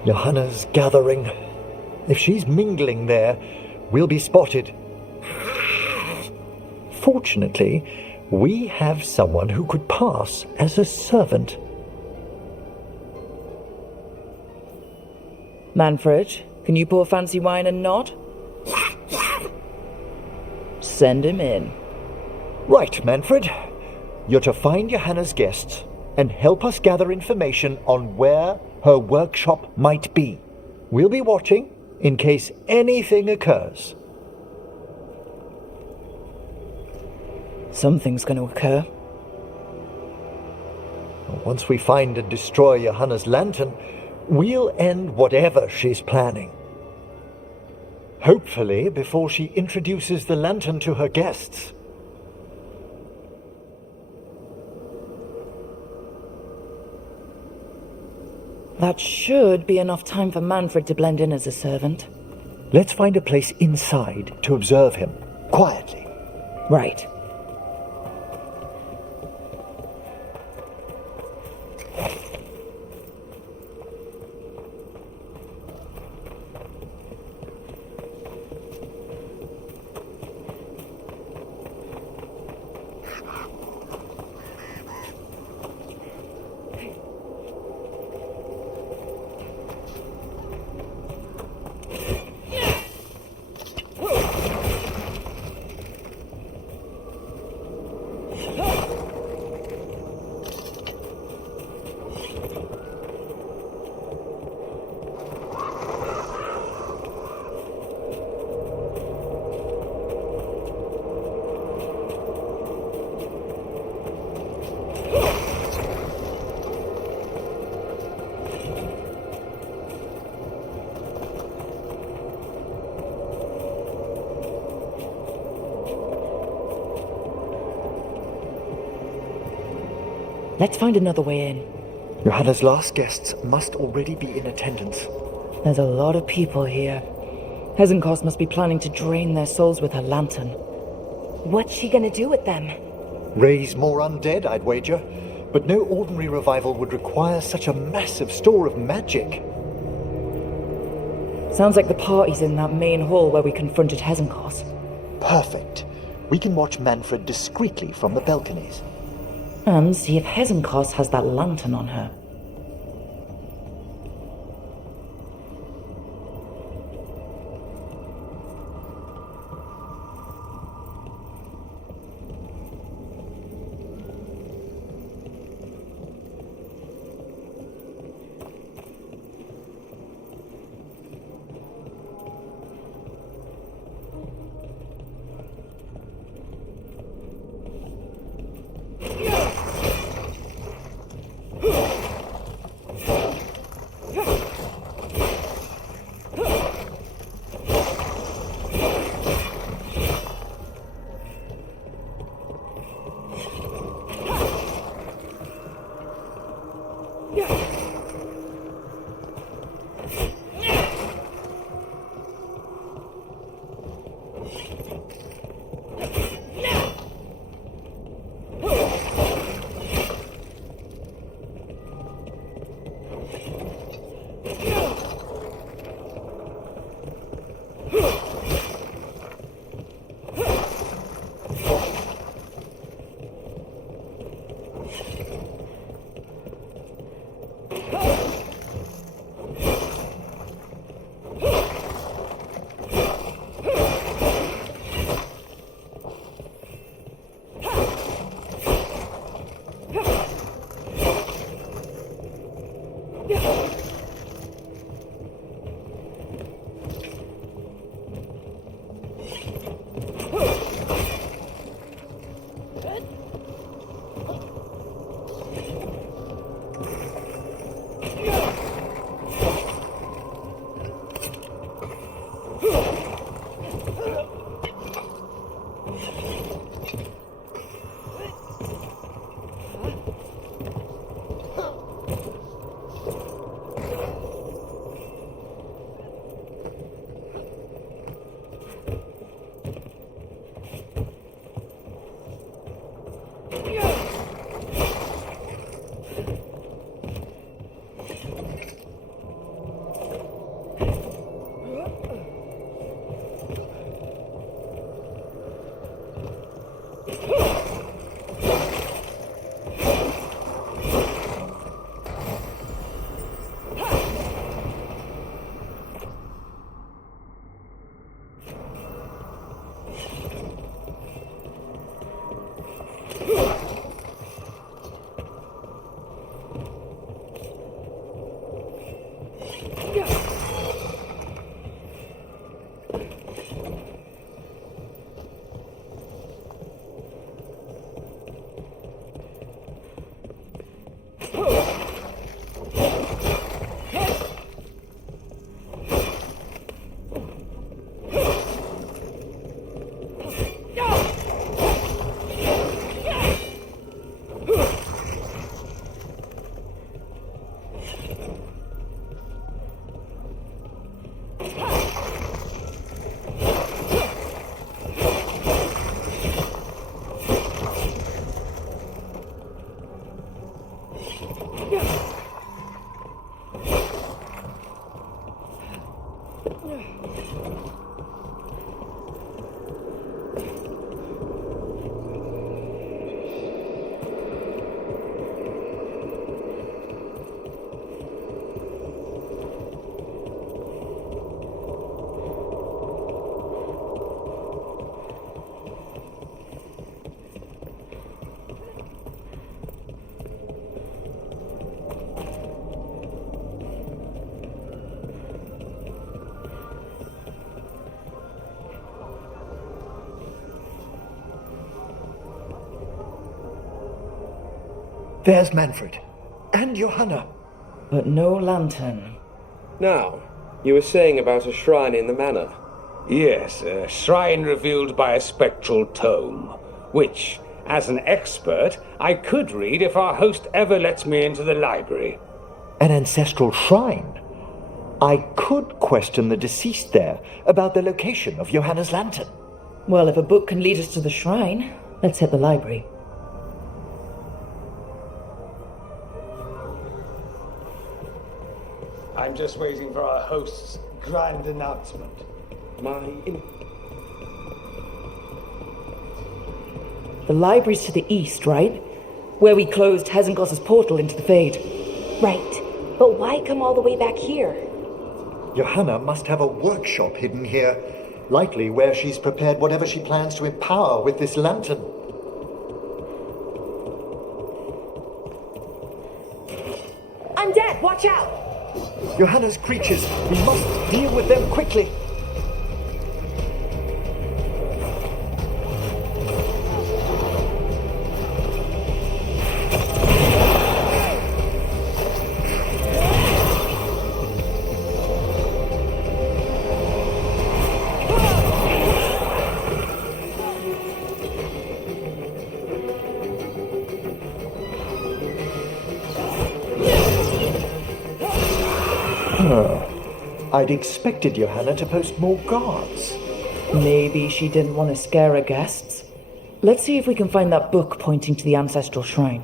Johanna's gathering. If she's mingling there, we'll be spotted. Fortunately, we have someone who could pass as a servant. Manfred, can you pour fancy wine and nod? Send him in. Right, Manfred. You're to find Johanna's guests and help us gather information on where her workshop might be. We'll be watching in case anything occurs. Something's going to occur. Once we find and destroy Johanna's lantern, we'll end whatever she's planning. Hopefully before she introduces the lantern to her guests. That should be enough time for Manfred to blend in as a servant. Let's find a place inside to observe him, quietly. Right. Let's find another way in. Johanna's last guests must already be in attendance. There's a lot of people here. Hezenkos must be planning to drain their souls with her lantern. What's she gonna do with them? Raise more undead, I'd wager. But no ordinary revival would require such a massive store of magic. Sounds like the party's in that main hall where we confronted Hezenkos. Perfect. We can watch Manfred discreetly from the balconies. And see if Hezenkos has that lantern on her. There's Manfred. And Johanna. But no lantern. Now, you were saying about a shrine in the manor. Yes, a shrine revealed by a spectral tome, which, as an expert, I could read if our host ever lets me into the library. An ancestral shrine? I could question the deceased there about the location of Johanna's lantern. Well, if a book can lead us to the shrine, let's hit the library. I'm just waiting for our host's grand announcement. The library's to the east, right? Where we closed Hezenkos's portal into the Fade. Right. But why come all the way back here? Johanna must have a workshop hidden here, likely where she's prepared whatever she plans to empower with this lantern. I'm dead! Watch out! Johanna's creatures, we must deal with them quickly. I'd expected Johanna to post more guards. Maybe she didn't want to scare her guests. Let's see if we can find that book pointing to the ancestral shrine.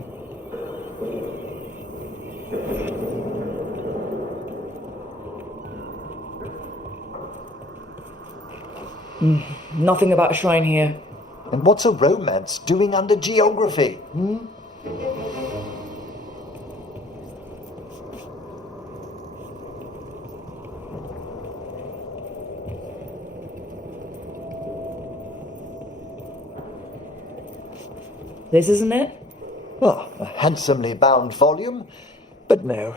Nothing about a shrine here. And what's a romance doing under geography? This isn't it? Oh, a handsomely bound volume, but no.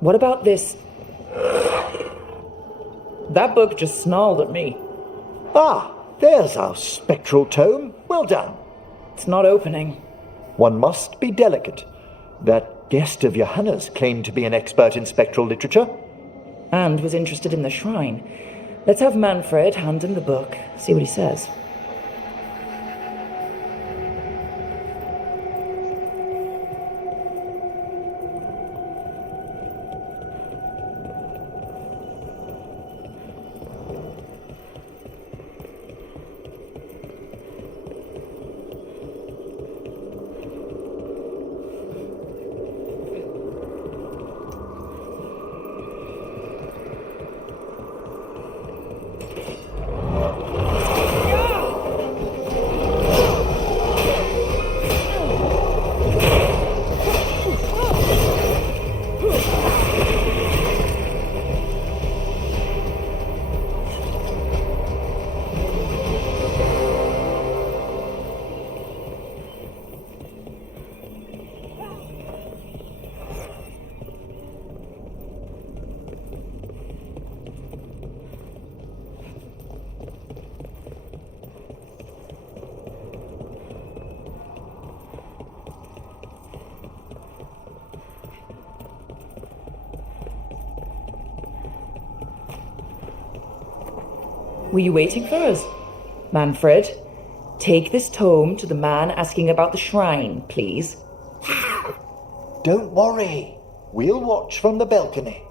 What about this? That book just snarled at me. Ah, there's our spectral tome. Well done. It's not opening. One must be delicate. That guest of Johanna's claimed to be an expert in spectral literature. And was interested in the shrine. Let's have Manfred hand him the book, see what he says. Were you waiting for us? Manfred, take this tome to the man asking about the shrine, please. Don't worry. We'll watch from the balcony.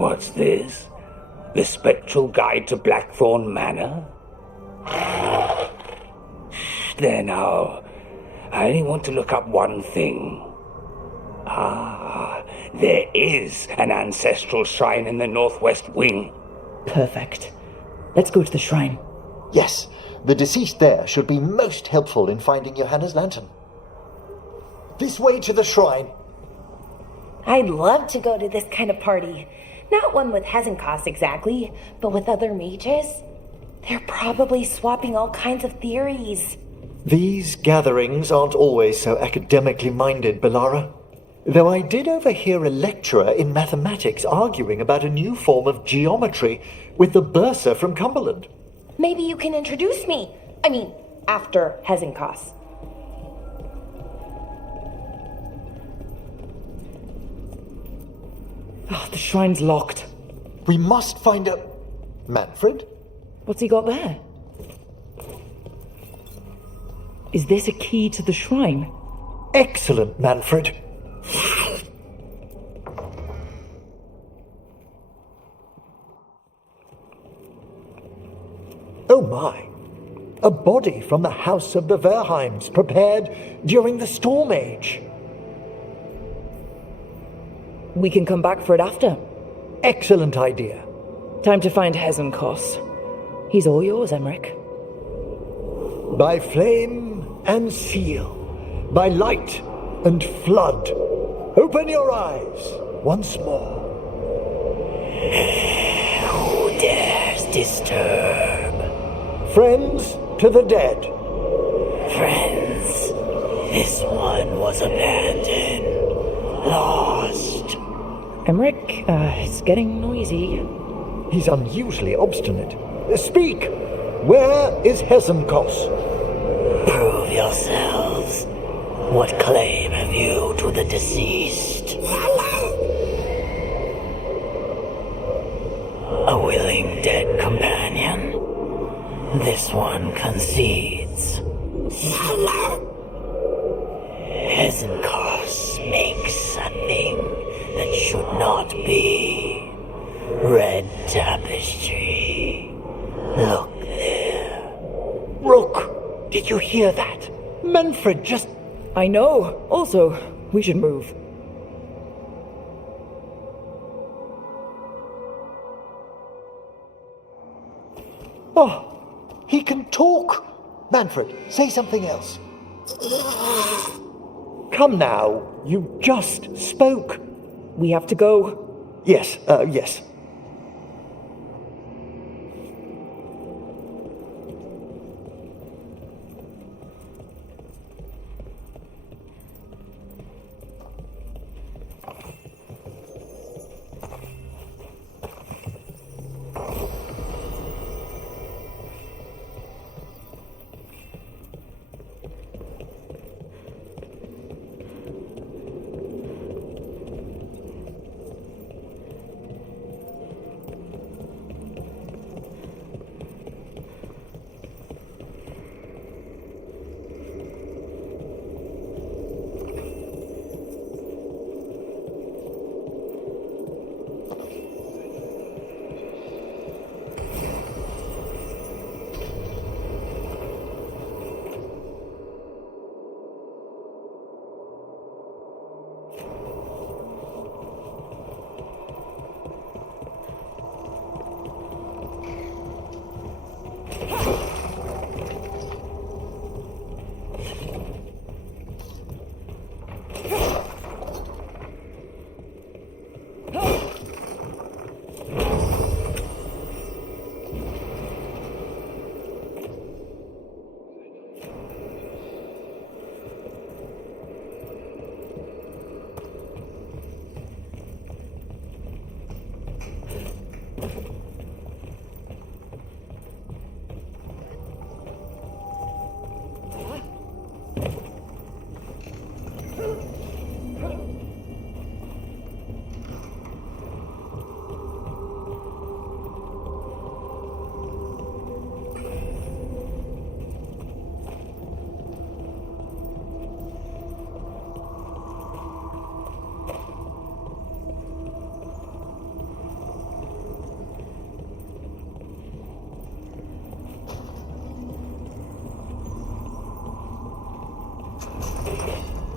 What's this? The Spectral Guide to Blackthorn Manor? There now. I only want to look up one thing. Ah, there is an ancestral shrine in the northwest wing. Perfect. Let's go to the shrine. Yes, the deceased there should be most helpful in finding Johanna's lantern. This way to the shrine. I'd love to go to this kind of party. Not one with Hezenkos exactly, but with other mages. They're probably swapping all kinds of theories. These gatherings aren't always so academically minded, Bellara. Though I did overhear a lecturer in mathematics arguing about a new form of geometry with the bursar from Cumberland. Maybe you can introduce me. I mean, after Hezenkos. Oh, the shrine's locked. We must find a... Manfred? What's he got there? Is this a key to the shrine? Excellent, Manfred. Oh my. A body from the house of the Verheims, prepared during the Storm Age. We can come back for it after. Excellent idea. Time to find Hezenkos. He's all yours, Emmerich. By flame and seal, by light and flood, open your eyes once more. Who dares disturb? Friends to the dead. Friends, this one was abandoned, lost. Emmerich, it's getting noisy. He's unusually obstinate. Speak! Where is Hezenkos? Prove yourselves. What claim have you to the deceased? A willing dead companion? This one concedes. Hezenkos makes a thing that should not be. Red tapestry. Look there. Rook, did you hear that? Manfred just... I know. Also, we should move. Oh, he can talk. Manfred, say something else. Come now, you just spoke. We have to go. Yes, yes.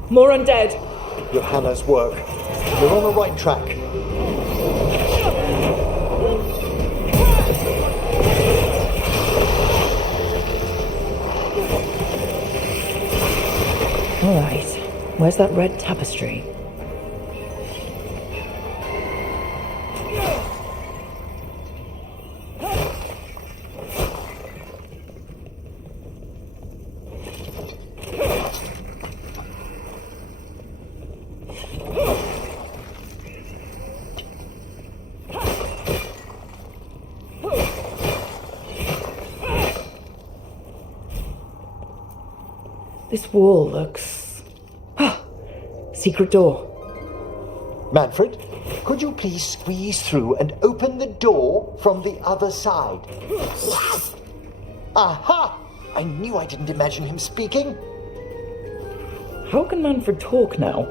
More undead. Johanna's work. We're on the right track. All right. Where's that red tapestry? This wall looks... Ah! Secret door. Manfred, could you please squeeze through and open the door from the other side? Yes! Aha! I knew I didn't imagine him speaking. How can Manfred talk now?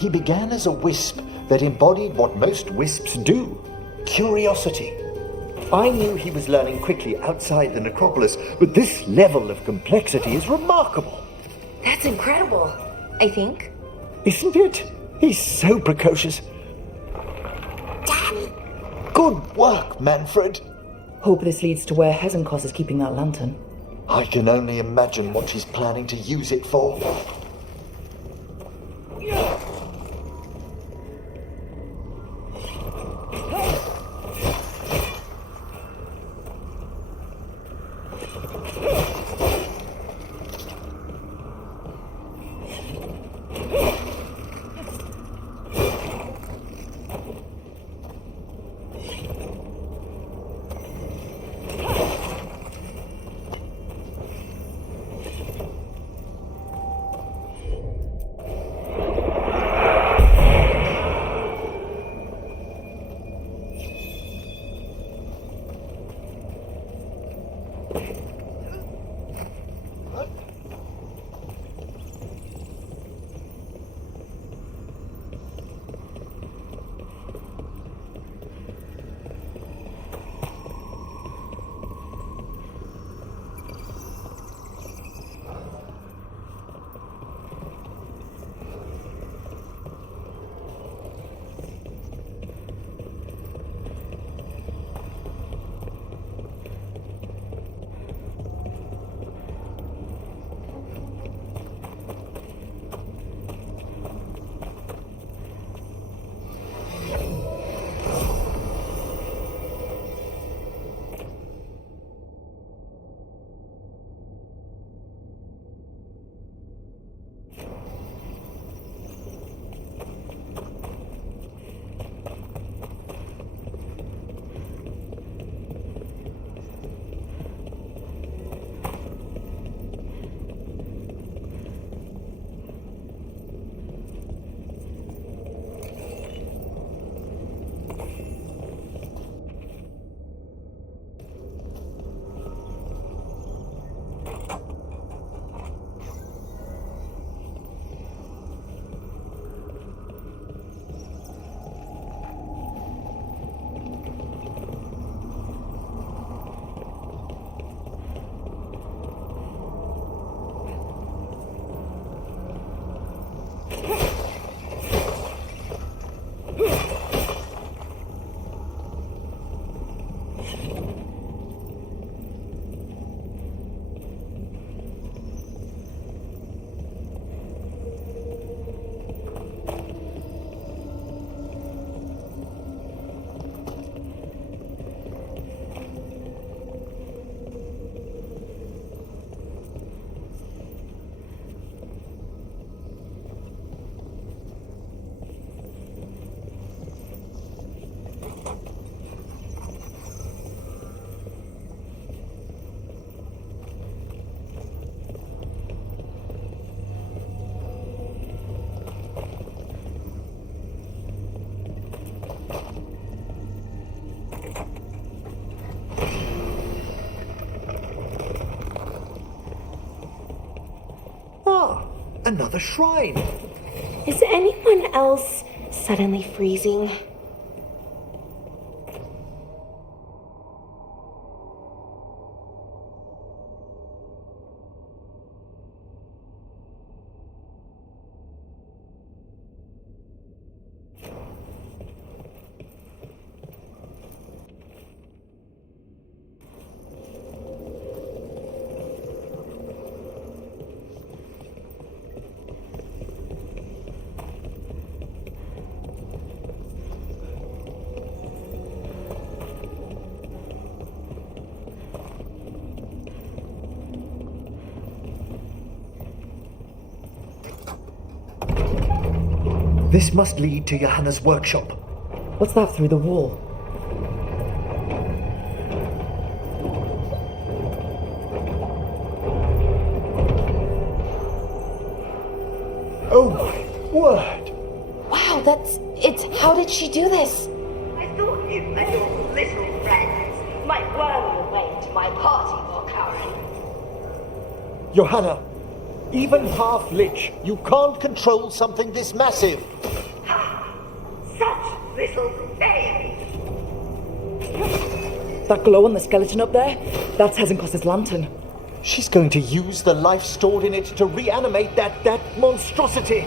He began as a wisp that embodied what most wisps do. Curiosity. I knew he was learning quickly outside the necropolis, but this level of complexity is remarkable. That's incredible, I think. Isn't it? He's so precocious. Dad! Good work, Manfred. Hope this leads to where Hezenkos is keeping that lantern. I can only imagine what he's planning to use it for. Another shrine. Is anyone else suddenly freezing? This must lead to Johanna's workshop. What's that through the wall? Oh my word! Wow, how did she do this? I thought you and your little friends might worm your way to my party for cowering. Johanna, even half-lich, you can't control something this massive. Such little babes! That glow on the skeleton up there, that's Hezenkos's lantern. She's going to use the life stored in it to reanimate that monstrosity.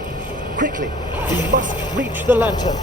Quickly, we must reach the lantern.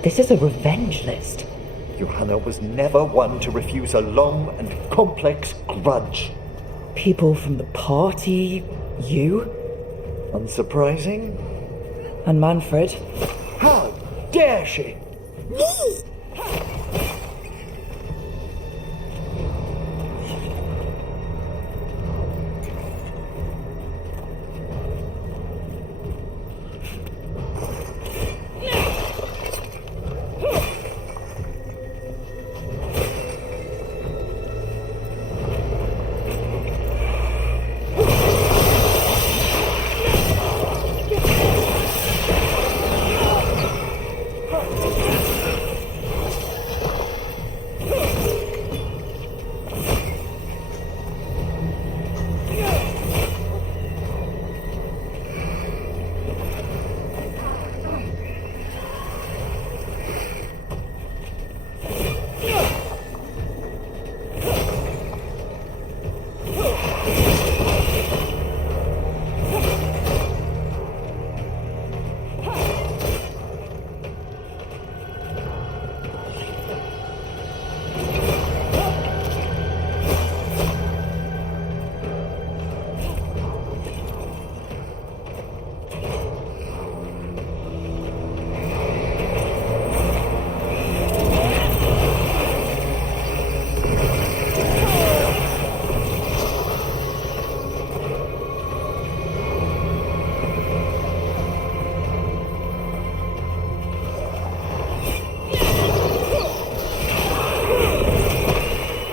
This is a revenge list. Johanna was never one to refuse a long and complex grudge. People from the party, you? Unsurprising. And Manfred. How dare she?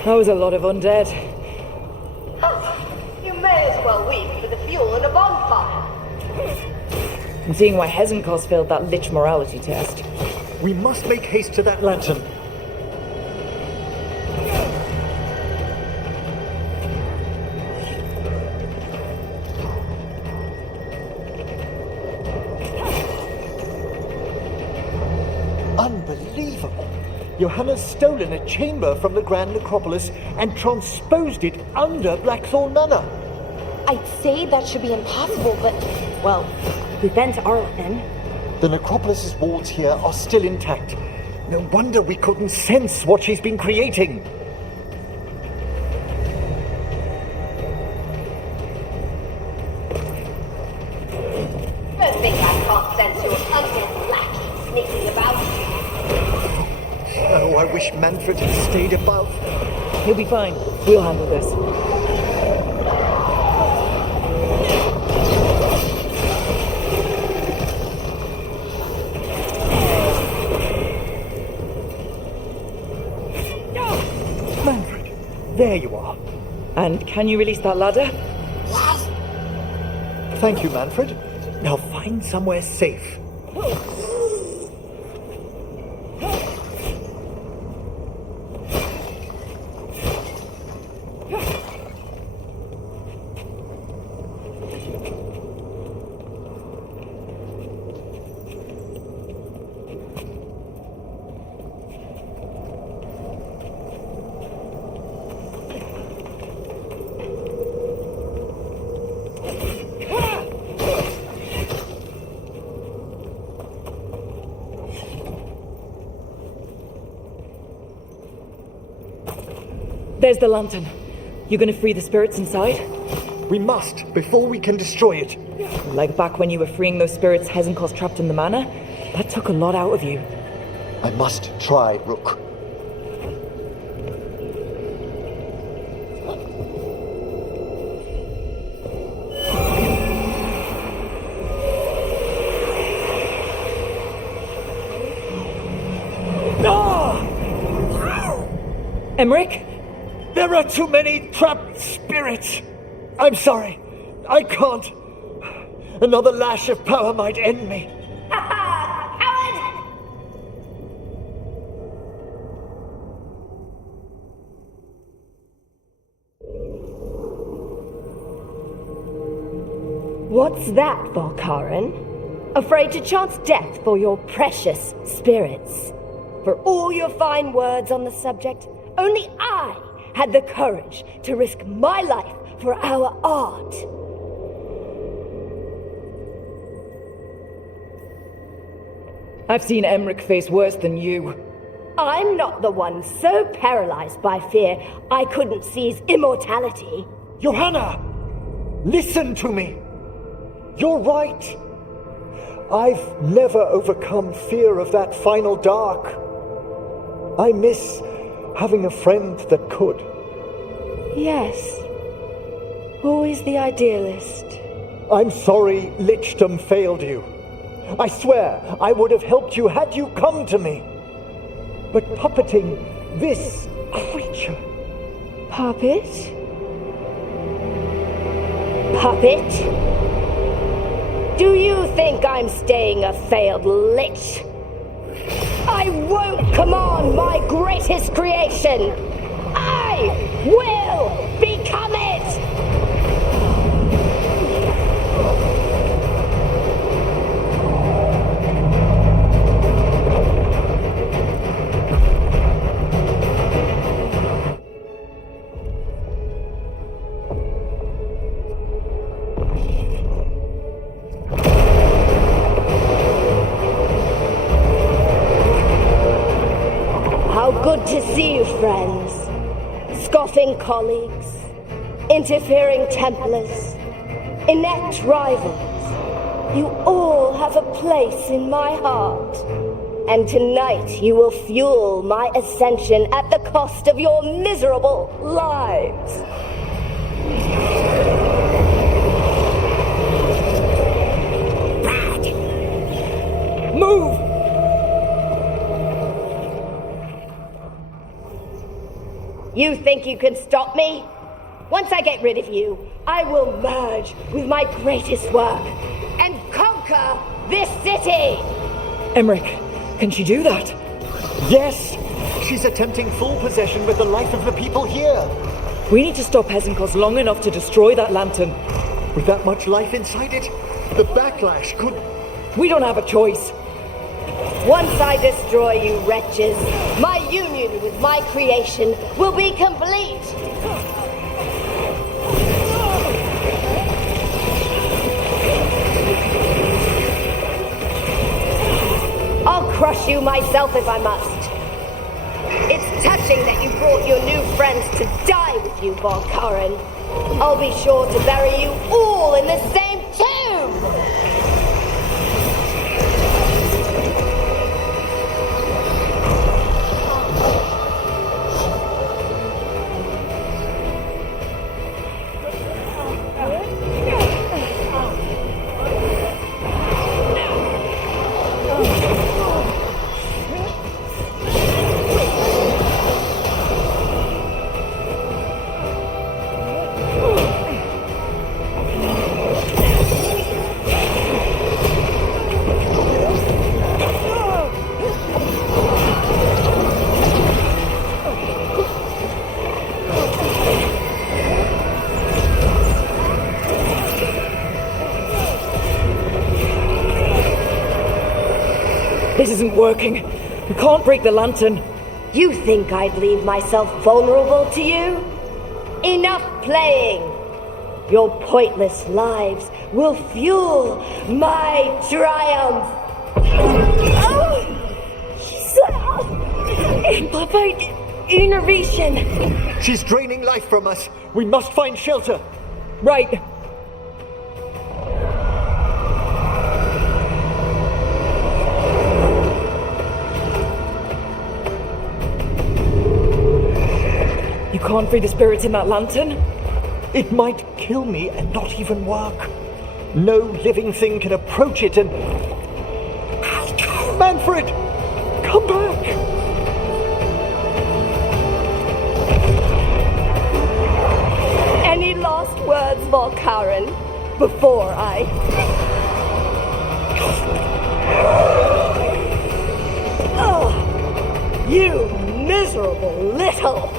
That was a lot of undead. You may as well weep for the fuel in a bonfire. I'm seeing why Hezenkos failed that lich morality test. We must make haste to that lantern. Unbelievable! Johanna's stolen a chamber from the Grand Necropolis and transposed it under Blackthorn Manor. I'd say that should be impossible, but, well, we've been to Arlet then. The Necropolis's walls here are still intact. No wonder we couldn't sense what she's been creating. Don't think I can't sense your undead lackey sneaking about. Oh, I wish Manfred had stayed above. He'll be fine. We'll handle this. Manfred, there you are. And can you release that ladder? Thank you, Manfred. Now find somewhere safe. There's the lantern. You gonna free the spirits inside? We must, before we can destroy it. Like back when you were freeing those spirits Hezenko's trapped in the manor? That took a lot out of you. I must try, Rook. Emmerich? There are too many trapped spirits. I'm sorry. I can't. Another lash of power might end me. What's that, Volkaren? Afraid to chance death for your precious spirits? For all your fine words on the subject, only I had the courage to risk my life for our art. I've seen Emmerich face worse than you. I'm not the one so paralyzed by fear I couldn't seize immortality. Johanna! Listen to me! You're right. I've never overcome fear of that final dark. I miss having a friend that could. Yes. Always the idealist. I'm sorry Lichdom failed you. I swear I would have helped you had you come to me. But puppeting this creature... Puppet? Puppet? Do you think I'm staying a failed lich? I won't command my greatest creation! I will become it! How good to see you, friends. Scoffing colleagues, interfering Templars, inept rivals. You all have a place in my heart. And tonight you will fuel my ascension at the cost of your miserable lives. Move! You think you can stop me? Once I get rid of you, I will merge with my greatest work and conquer this city! Emmerich, can she do that? Yes! She's attempting full possession with the life of the people here. We need to stop Hezenkos long enough to destroy that lantern. With that much life inside it, the backlash could... We don't have a choice. Once I destroy you wretches, my union with my creation will be complete. I'll crush you myself if I must. It's touching that you brought your new friends to die with you, Volkaren. I'll be sure to bury you all in the same tomb! This isn't working. We can't break the lantern. You think I'd leave myself vulnerable to you? Enough playing! Your pointless lives will fuel my triumph! Amplified innervation. She's draining life from us. We must find shelter. Right. You can't free the spirits in that lantern? It might kill me and not even work. No living thing can approach it and... Manfred! Come back! Any last words, Volkaren, before I... Oh, you miserable little...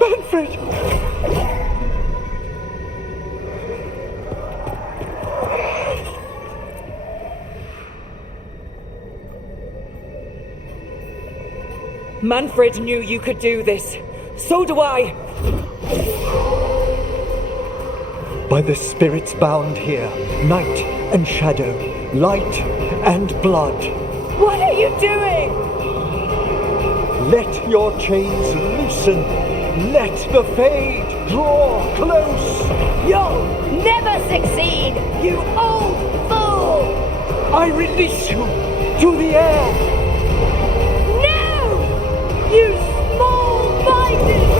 Manfred! Manfred knew you could do this. So do I. By the spirits bound here, night and shadow, light and blood. What are you doing? Let your chains loosen. Let the Fade draw close. You'll never succeed, you old fool! I release you to the air. No! You small-minded!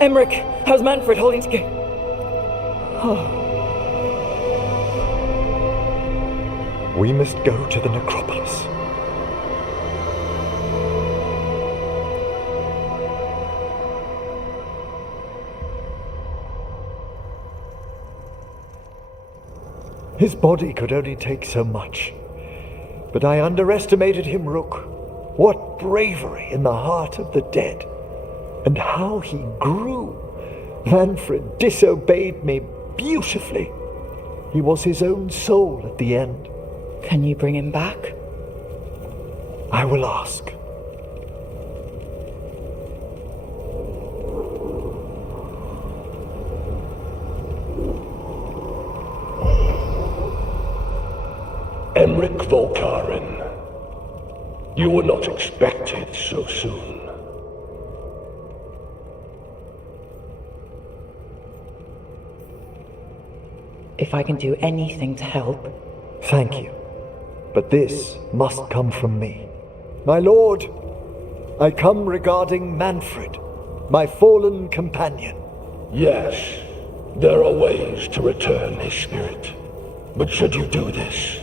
Emmerich, how's Manfred holding together? Oh. We must go to the necropolis. His body could only take so much. But I underestimated him, Rook. What bravery in the heart of the dead. And how he grew. Manfred disobeyed me beautifully. He was his own soul at the end. Can you bring him back? I will ask. Emmerich Volkaren, you were not expected so soon. If I can do anything to help... Thank you. But this must come from me. My lord, I come regarding Manfred, my fallen companion. Yes, there are ways to return his spirit. But should you do this,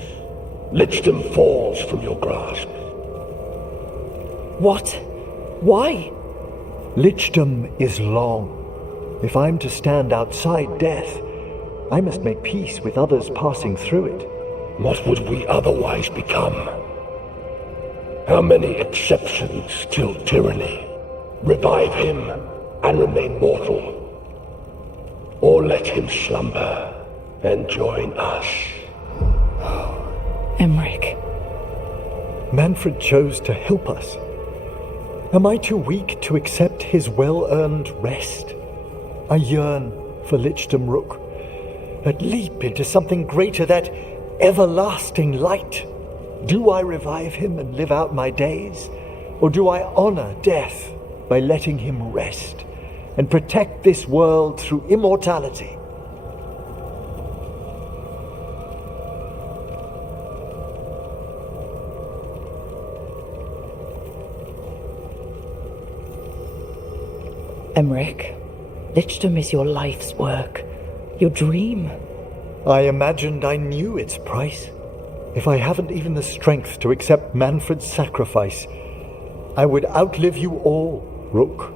Lichdom falls from your grasp. What? Why? Lichdom is long. If I'm to stand outside death, I must make peace with others passing through it. What would we otherwise become? How many exceptions till tyranny? Revive him and remain mortal. Or let him slumber and join us. Emmerich. Manfred chose to help us. Am I too weak to accept his well-earned rest? I yearn for Lichdom, Rook. That leap into something greater, that everlasting light. Do I revive him and live out my days? Or do I honor death by letting him rest and protect this world through immortality? Emmerich, Lichdom is your life's work. Your dream. I imagined I knew its price. If I haven't even the strength to accept Manfred's sacrifice, I would outlive you all, Rook.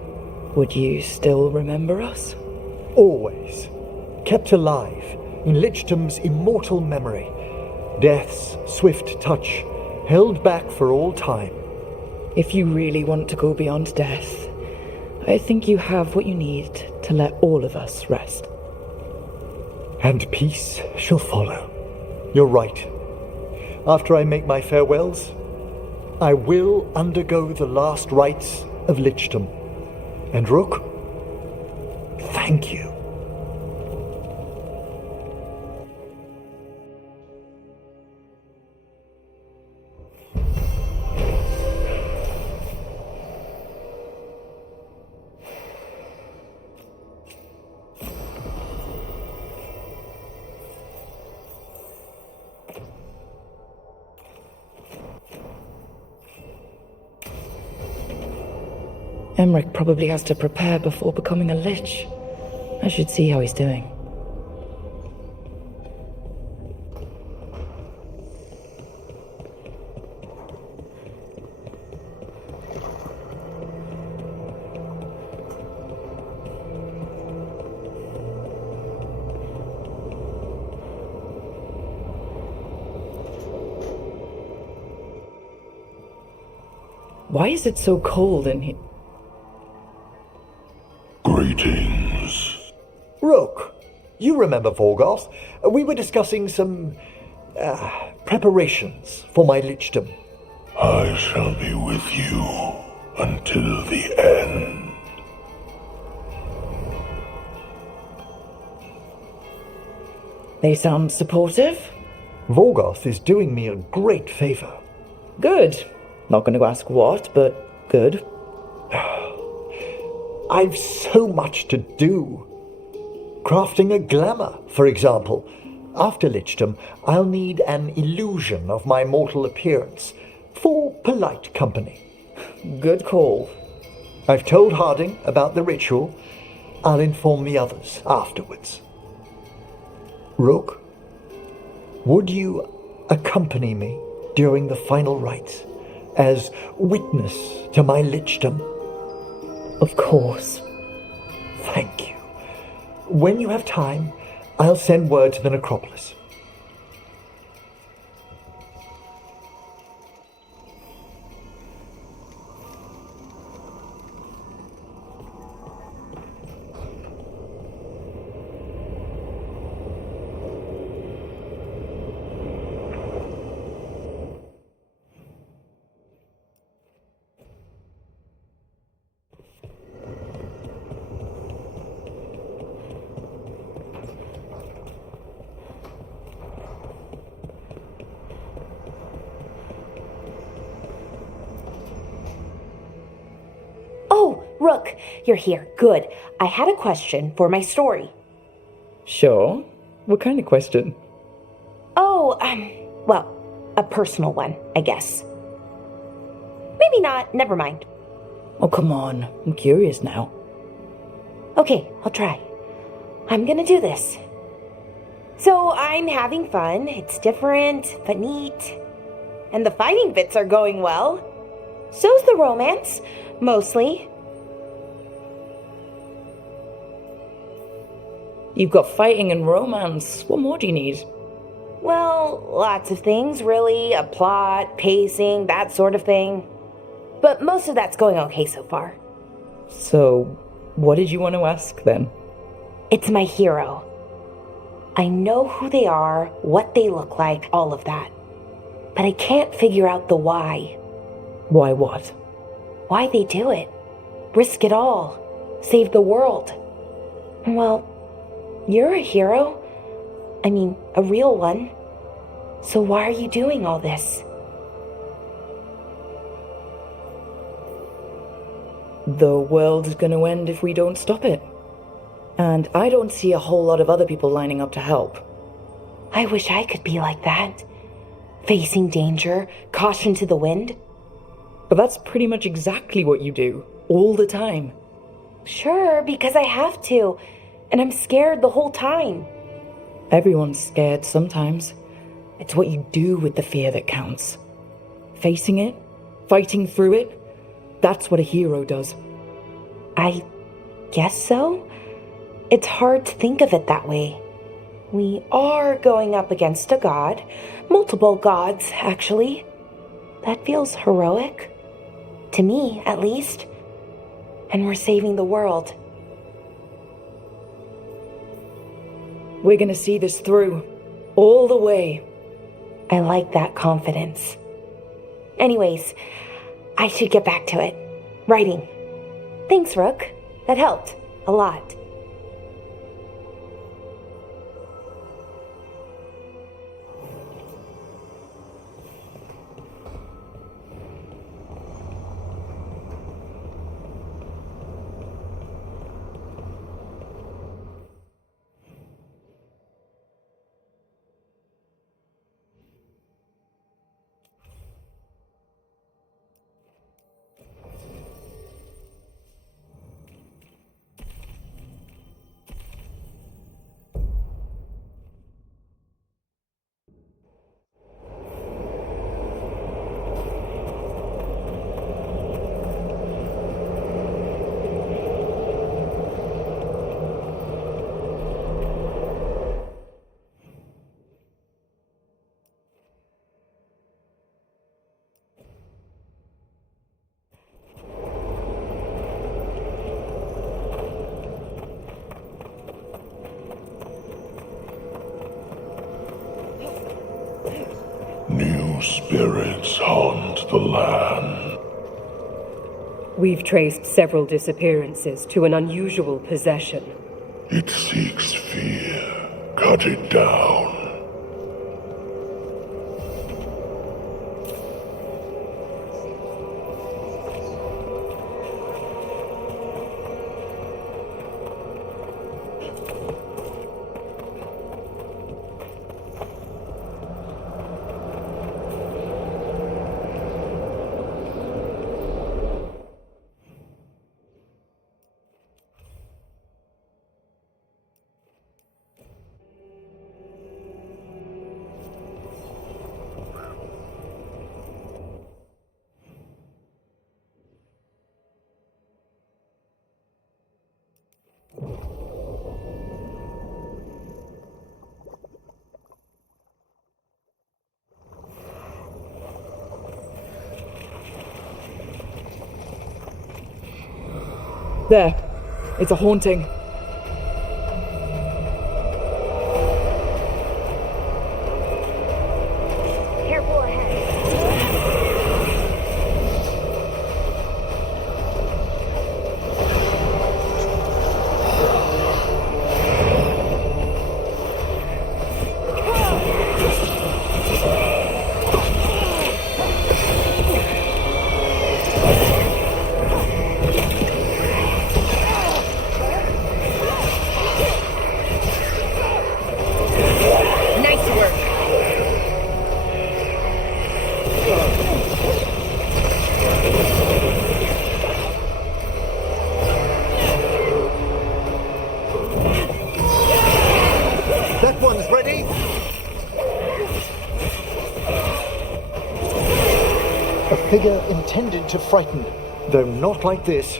Would you still remember us? Always. Kept alive in Lichtam's immortal memory. Death's swift touch, held back for all time. If you really want to go beyond death, I think you have what you need to let all of us rest. And peace shall follow. You're right. After I make my farewells, I will undergo the last rites of Lichtam. And Rook, thank you. Emmerich probably has to prepare before becoming a lich. I should see how he's doing. Why is it so cold in here? Greetings. Rook, you remember Veilguard? We were discussing some preparations for my Lichtam. I shall be with you until the end. They sound supportive? Veilguard is doing me a great favor. Good. Not going to ask what, but good. I've so much to do. Crafting a glamour, for example. After Lichtam, I'll need an illusion of my mortal appearance for polite company. Good call. I've told Harding about the ritual. I'll inform the others afterwards. Rook, would you accompany me during the final rites as witness to my Lichtam? Of course. Thank you. When you have time, I'll send word to the necropolis. Rook, you're here. Good. I had a question for my story. Sure. What kind of question? Oh, well, a personal one, I guess. Maybe not. Never mind. Oh, come on. I'm curious now. Okay, I'll try. I'm gonna do this. So, I'm having fun. It's different, but neat. And the fighting bits are going well. So's the romance. Mostly. You've got fighting and romance. What more do you need? Well, lots of things, really. A plot, pacing, that sort of thing. But most of that's going okay so far. So, what did you want to ask then? It's my hero. I know who they are, what they look like, all of that. But I can't figure out the why. Why what? Why they do it. Risk it all. Save the world. Well, you're a hero. I mean, a real one. So why are you doing all this? The world is going to end if we don't stop it. And I don't see a whole lot of other people lining up to help. I wish I could be like that. Facing danger, caution to the wind. But that's pretty much exactly what you do, all the time. Sure, because I have to. And I'm scared the whole time. Everyone's scared sometimes. It's what you do with the fear that counts. Facing it, fighting through it, That's what a hero does. I guess so. It's hard to think of it that way. We are going up against a god. Multiple gods, actually. That feels heroic. To me, at least. And we're saving the world. We're gonna see this through. All the way. I like that confidence. Anyways, I should get back to it. Writing. Thanks, Rook. That helped. A lot. New spirits haunt the land. We've traced several disappearances to an unusual possession. It seeks fear. Cut it down. There. It's a haunting. Careful ahead. That one's ready. A figure intended to frighten, though not like this.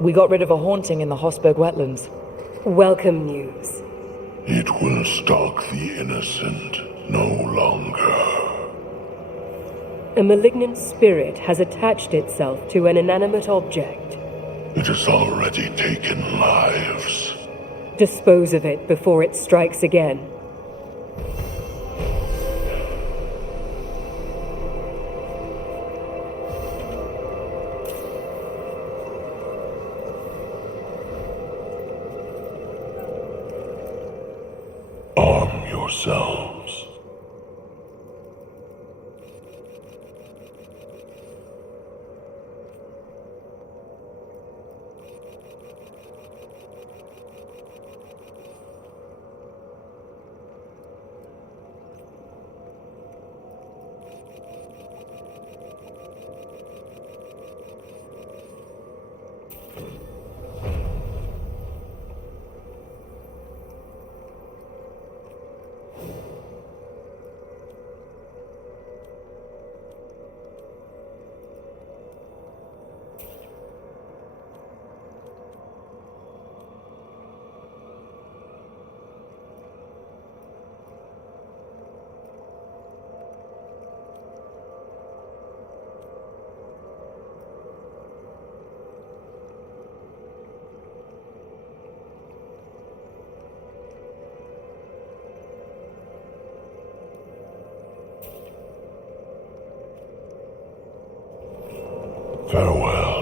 We got rid of a haunting in the Hosberg wetlands. Welcome news. It will stalk the innocent no longer. A malignant spirit has attached itself to an inanimate object. It has already taken lives. Dispose of it before it strikes again. Arm yourselves. Farewell.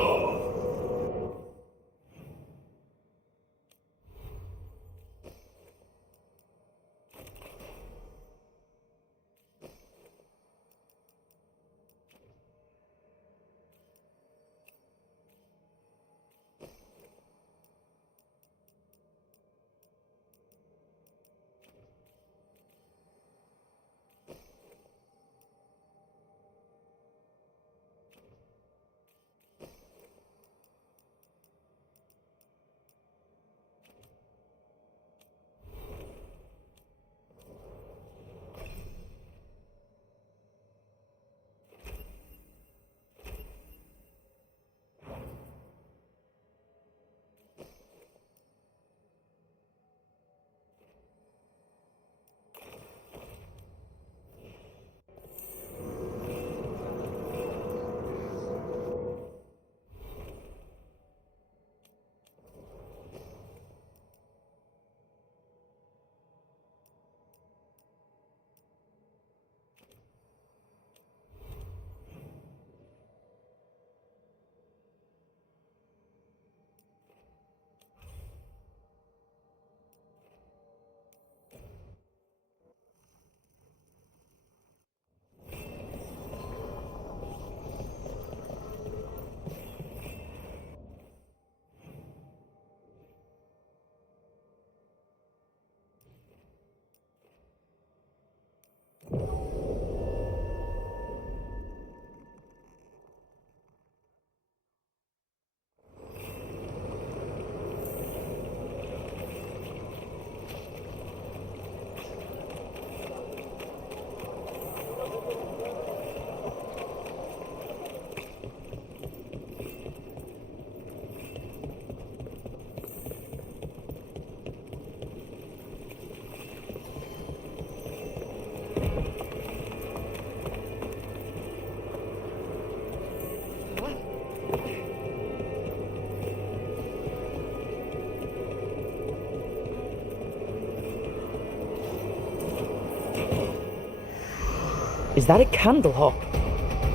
Is that a candle hop?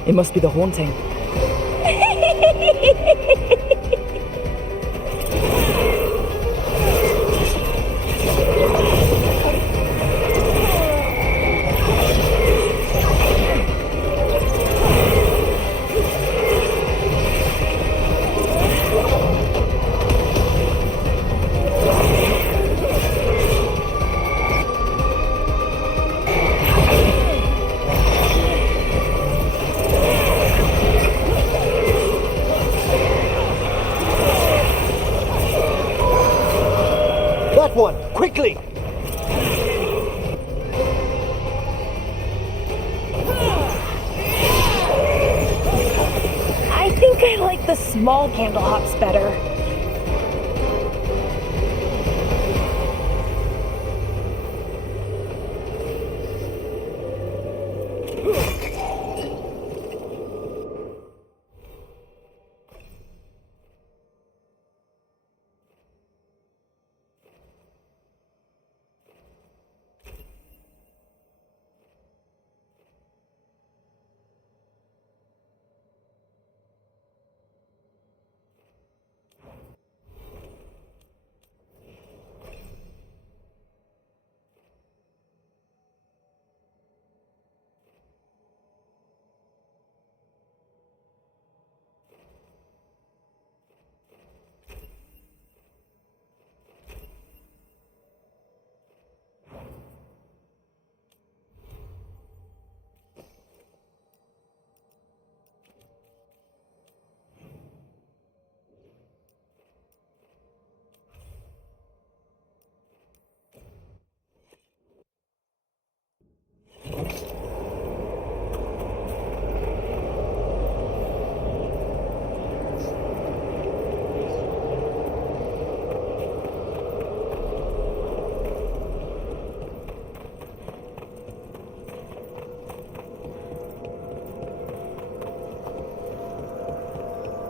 It must be the haunting. That one! Quickly! I think I like the small candle hops better.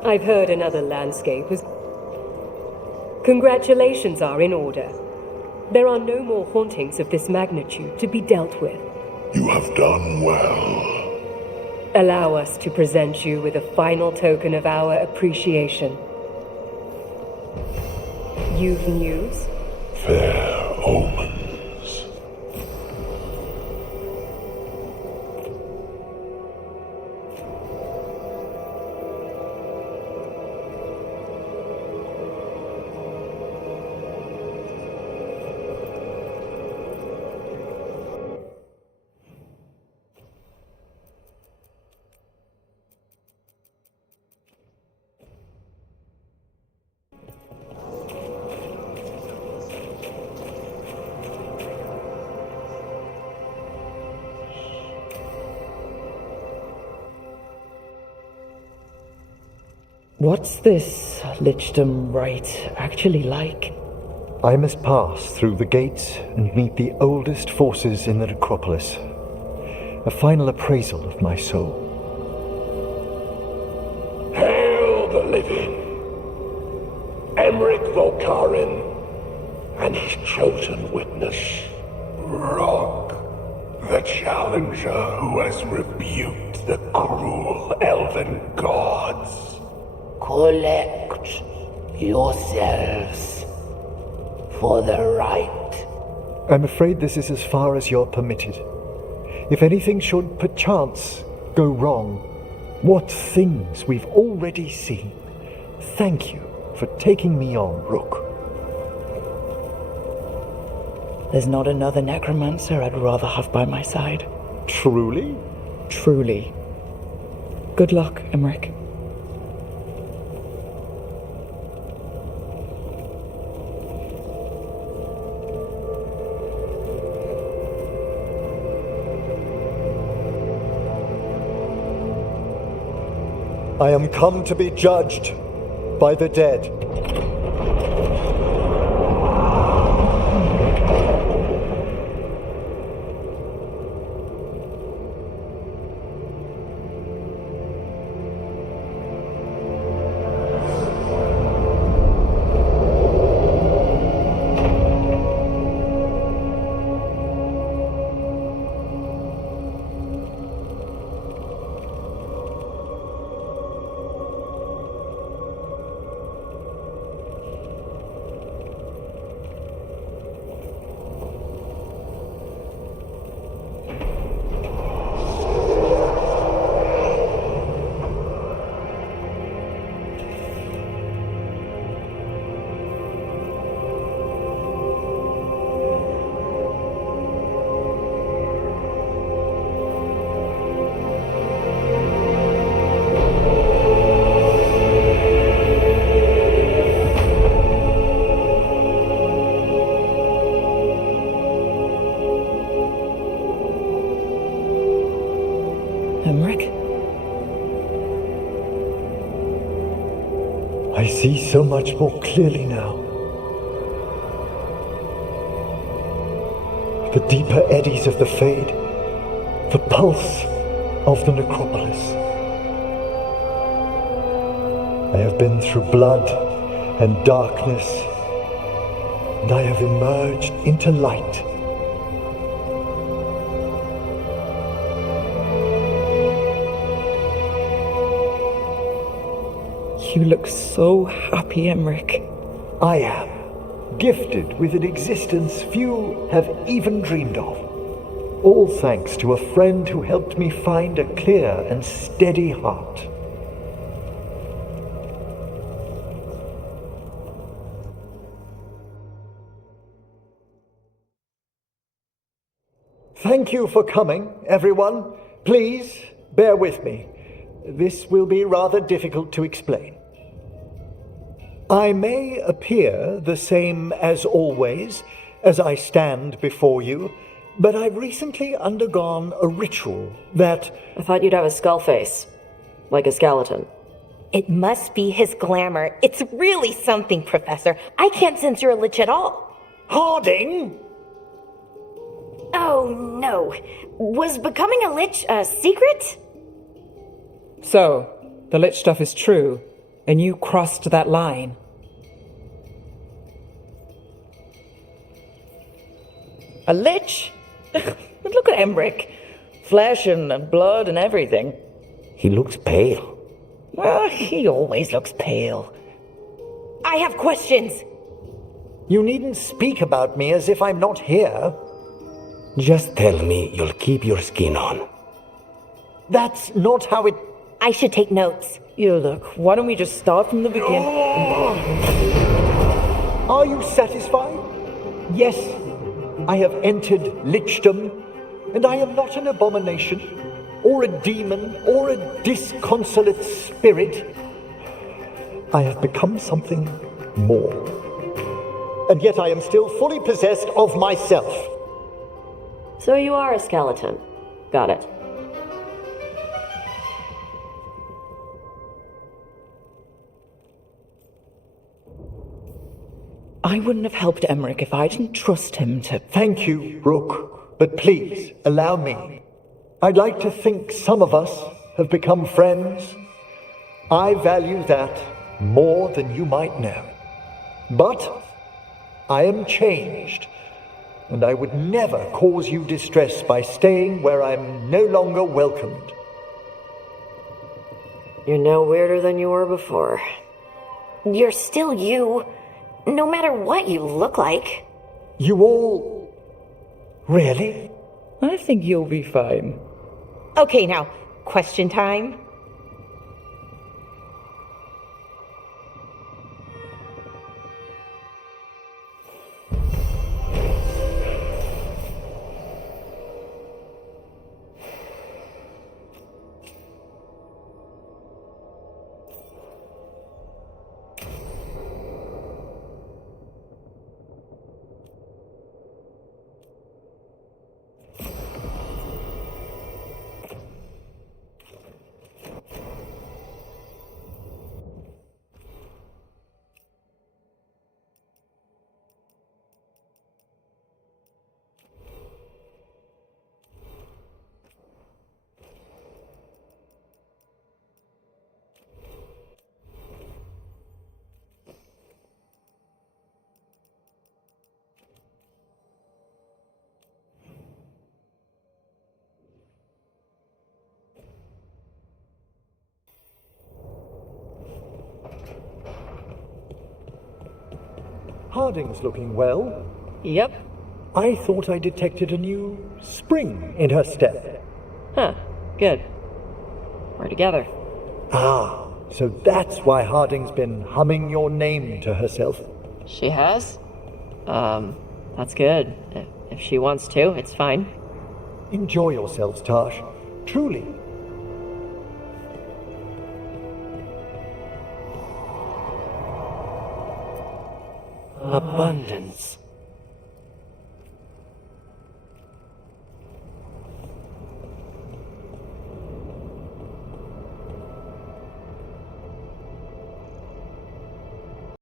I've heard another landscape was... Congratulations are in order. There are no more hauntings of this magnitude to be dealt with. You have done well. Allow us to present you with a final token of our appreciation. You've news? Fair omens. What's this Lichdom Rite actually like? I must pass through the gates and meet the oldest forces in the necropolis. A final appraisal of my soul. Hail the living! Emmerich Volkarin and his chosen witness, Rock, the challenger who has rebuked the cruel elven gods. Collect yourselves for the right. I'm afraid this is as far as you're permitted. If anything should perchance go wrong, what things we've already seen. Thank you for taking me on, Rook. There's not another necromancer I'd rather have by my side. Truly? Truly. Good luck, Emmerich. I am come to be judged by the dead. Emmerich? I see so much more clearly now. The deeper eddies of the Fade, the pulse of the necropolis. I have been through blood and darkness, and I have emerged into light. You look so happy, Emmerich. I am, gifted with an existence few have even dreamed of. All thanks to a friend who helped me find a clear and steady heart. Thank you for coming, everyone. Please, bear with me. This will be rather difficult to explain. I may appear the same as always, as I stand before you, but I've recently undergone a ritual that... I thought you'd have a skull face. Like a skeleton. It must be his glamour. It's really something, Professor. I can't sense you're a lich at all. Harding! Oh, no. Was becoming a lich a secret? So, the lich stuff is true. and you crossed that line. A lich? But look at Emmerich. Flesh and blood and everything. He looks pale. Well, he always looks pale. I have questions. You needn't speak about me as if I'm not here. Just tell me you'll keep your skin on. That's not how it... I should take notes. You look, why don't we just start from the beginning? Are you satisfied? Yes, I have entered lichdom, and I am not an abomination, or a demon, or a disconsolate spirit. I have become something more. And yet I am still fully possessed of myself. So you are a skeleton. Got it. I wouldn't have helped Emmerich if I didn't trust him to... Thank you, Rook. But please, allow me. I'd like to think some of us have become friends. I value that more than you might know. But I am changed, and I would never cause you distress by staying where I'm no longer welcomed. You're no weirder than you were before. You're still you, no matter what you look like. You all... Really? I think you'll be fine. Okay, now, question time. Harding's looking well. Yep. I thought I detected a new spring in her step. Huh. Good. We're together. Ah, so that's why Harding's been humming your name to herself. She has? That's good. If she wants to, it's fine. Enjoy yourselves, Tash. Truly. Abundance.